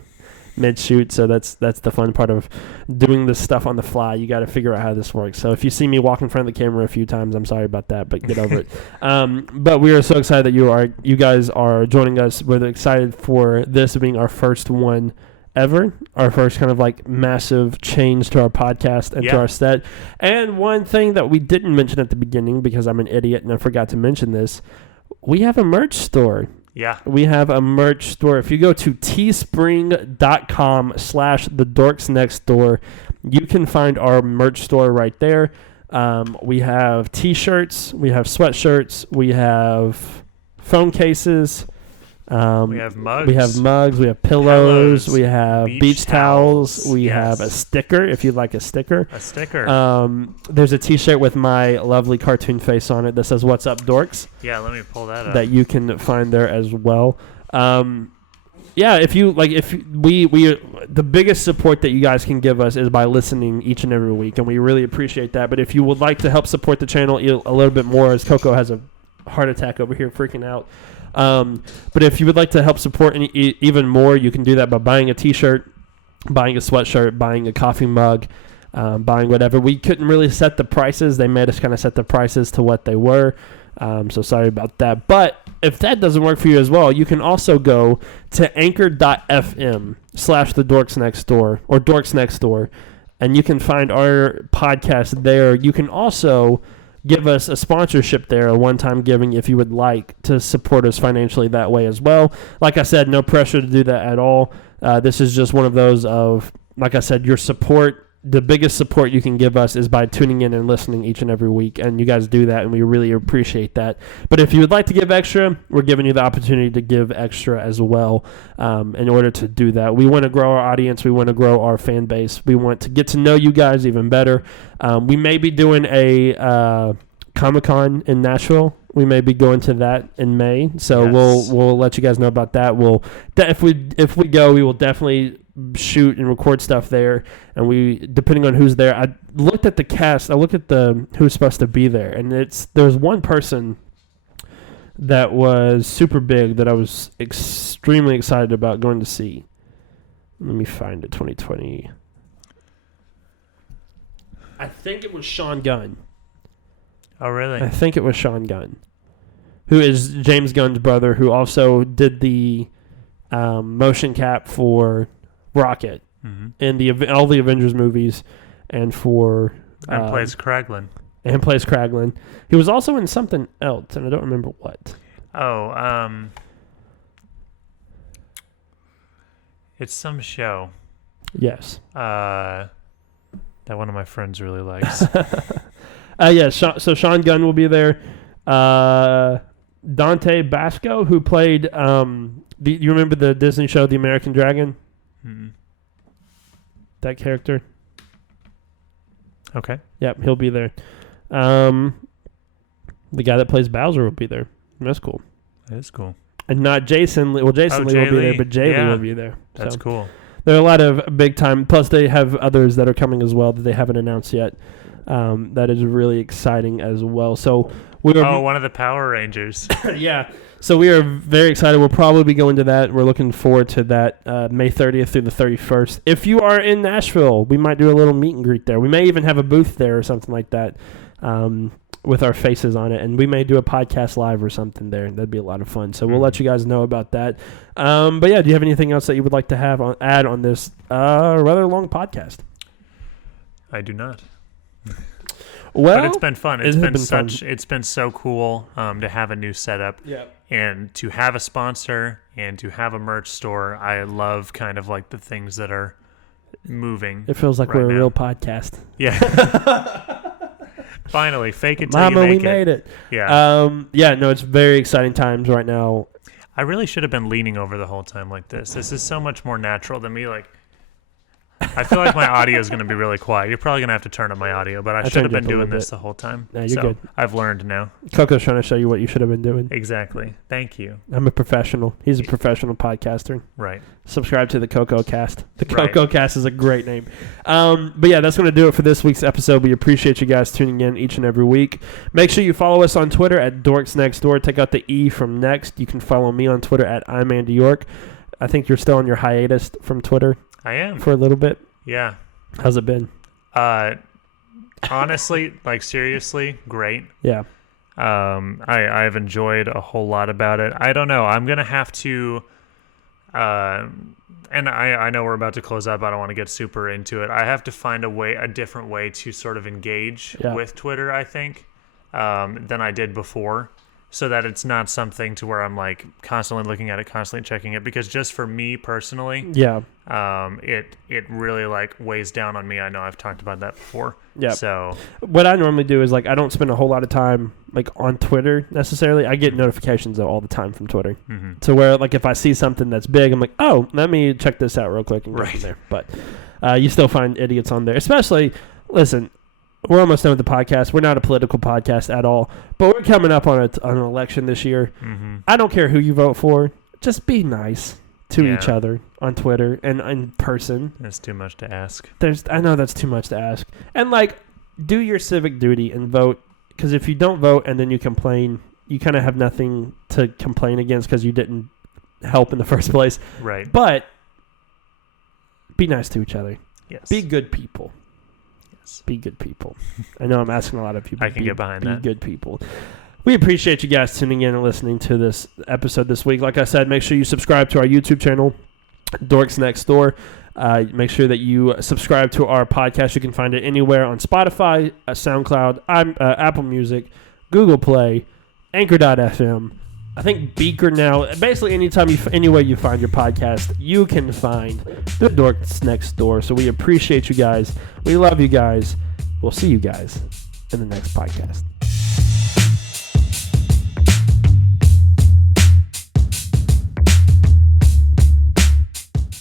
shoot, so that's the fun part of doing this stuff on the fly. You got to figure out how this works. So if you see me walk in front of the camera a few times, I'm sorry about that, but get over it. But we are so excited that you guys are joining us. We're excited for this being our first one ever, our first kind of like massive change to our podcast and to our set. And one thing that we didn't mention at the beginning, because I'm an idiot and I forgot to mention this, we have a merch store. Yeah. We have a merch store. If you go to teespring.com/thedorksnextdoor, you can find our merch store right there. We have t-shirts, we have sweatshirts, we have phone cases, We have mugs. We have pillows. We have beach towels. We have a sticker if you'd like a sticker. A sticker. There's a T-shirt with my lovely cartoon face on it that says "What's up, dorks?" Yeah, let me pull that up. That you can find there as well. Yeah, if you like, if we the biggest support that you guys can give us is by listening each and every week, and we really appreciate that. But if you would like to help support the channel a little bit more, as Coco has a heart attack over here freaking out. But if you would like to help support even more, you can do that by buying a T-shirt, buying a sweatshirt, buying a coffee mug, buying whatever. We couldn't really set the prices. They made us kind of set the prices to what they were. So sorry about that. But if that doesn't work for you as well, you can also go to anchor.fm/thedorksnextdoor or Dorks Next Door, and you can find our podcast there. You can also give us a sponsorship there, a one-time giving, if you would like to support us financially that way as well. Like I said, no pressure to do that at all. This is just one of those of, like I said, your support. The biggest support you can give us is by tuning in and listening each and every week, and you guys do that, and we really appreciate that. But if you would like to give extra, we're giving you the opportunity to give extra as well in order to do that. We want to grow our audience. We want to grow our fan base. We want to get to know you guys even better. We may be doing a Comic-Con in Nashville. We may be going to that in May, so yes. We'll let you guys know about that. If we go, we will definitely shoot and record stuff there, and we, depending on who's there. I looked at the cast. I looked at who's supposed to be there, and there's one person that was super big that I was extremely excited about going to see. Let me find it. 2020. I think it was Sean Gunn. Oh, really? I think it was Sean Gunn, who is James Gunn's brother, who also did the motion cap for Rocket in all the Avengers movies, and for plays Kraglin. And plays Kraglin. He was also in something else, and I don't remember what. Oh, it's some show. Yes. That one of my friends really likes. Yeah. So Sean Gunn will be there. Dante Basco, who played you remember the Disney show The American Dragon? Mm-hmm. That character. Okay. Yep, he'll be there. The guy that plays Bowser will be there. That's cool. That is cool. And not Jason Lee. Well, Jason Lee will be there, but Jay Lee will be there. That's cool. There are a lot of big time. Plus, they have others that are coming as well that they haven't announced yet. That is really exciting as well. So one of the Power Rangers. Yeah. So we are very excited. We'll probably be going to that. We're looking forward to that May 30th through the 31st. If you are in Nashville, we might do a little meet and greet there. We may even have a booth there or something like that with our faces on it. And we may do a podcast live or something there. That'd be a lot of fun. So we'll let you guys know about that. But yeah, do you have anything else that you would like to add on this rather long podcast? I do not. Well, but it's been fun. It's been so cool to have a new setup and to have a sponsor and to have a merch store. I love kind of like the things that are moving. It feels like we're a real podcast. Yeah. Finally, fake it till Mama, you make it. we made it. Yeah. No, it's very exciting times right now. I really should have been leaning over the whole time like this. This is so much more natural than me like I feel like my audio is going to be really quiet. You're probably going to have to turn up my audio, but I should have been doing this the whole time. No, you're good. I've learned now. Coco's trying to show you what you should have been doing. Exactly. Thank you. I'm a professional. He's a professional podcaster. Right. Subscribe to the Coco Cast. The Coco Cast is a great name. But yeah, that's going to do it for this week's episode. We appreciate you guys tuning in each and every week. Make sure you follow us on Twitter at Dorks Next Door. Take out the E from next. You can follow me on Twitter at I'm Andy York. I think you're still on your hiatus from Twitter. I am. For a little bit. Yeah. How's it been? Honestly, like seriously, great. Yeah. I've enjoyed a whole lot about it. I don't know. I'm gonna have to. And I know we're about to close up. I don't want to get super into it. I have to find a different way to sort of engage with Twitter, I think, than I did before. so that it's not something to where I'm like constantly looking at it, constantly checking it. Because just for me personally, it really like weighs down on me. I know I've talked about that before. Yeah. So what I normally do is like I don't spend a whole lot of time like on Twitter necessarily. I get notifications all the time from Twitter, to where like if I see something that's big, I'm like, oh, let me check this out real quick and go from there. But you still find idiots on there, especially. Listen. We're almost done with the podcast. We're not a political podcast at all, but we're coming up on an election this year. I don't care who you vote for. Just be nice to each other on Twitter and in person. That's too much to ask. I know that's too much to ask. And, like, do your civic duty and vote, because if you don't vote and then you complain, you kind of have nothing to complain against because you didn't help in the first place. Right. But be nice to each other. Yes. Be good people. Be good people. I know I'm asking a lot of people. I can get behind that. Be good people. We appreciate you guys tuning in and listening to this episode this week. Like I said, make sure you subscribe to our YouTube channel, Dorks Next Door. Make sure that you subscribe to our podcast. You can find it anywhere on Spotify, SoundCloud, Apple Music, Google Play, Anchor.fm. I think Beaker now. Basically, anywhere you find your podcast, you can find the Dorks Next Door. So we appreciate you guys. We love you guys. We'll see you guys in the next podcast.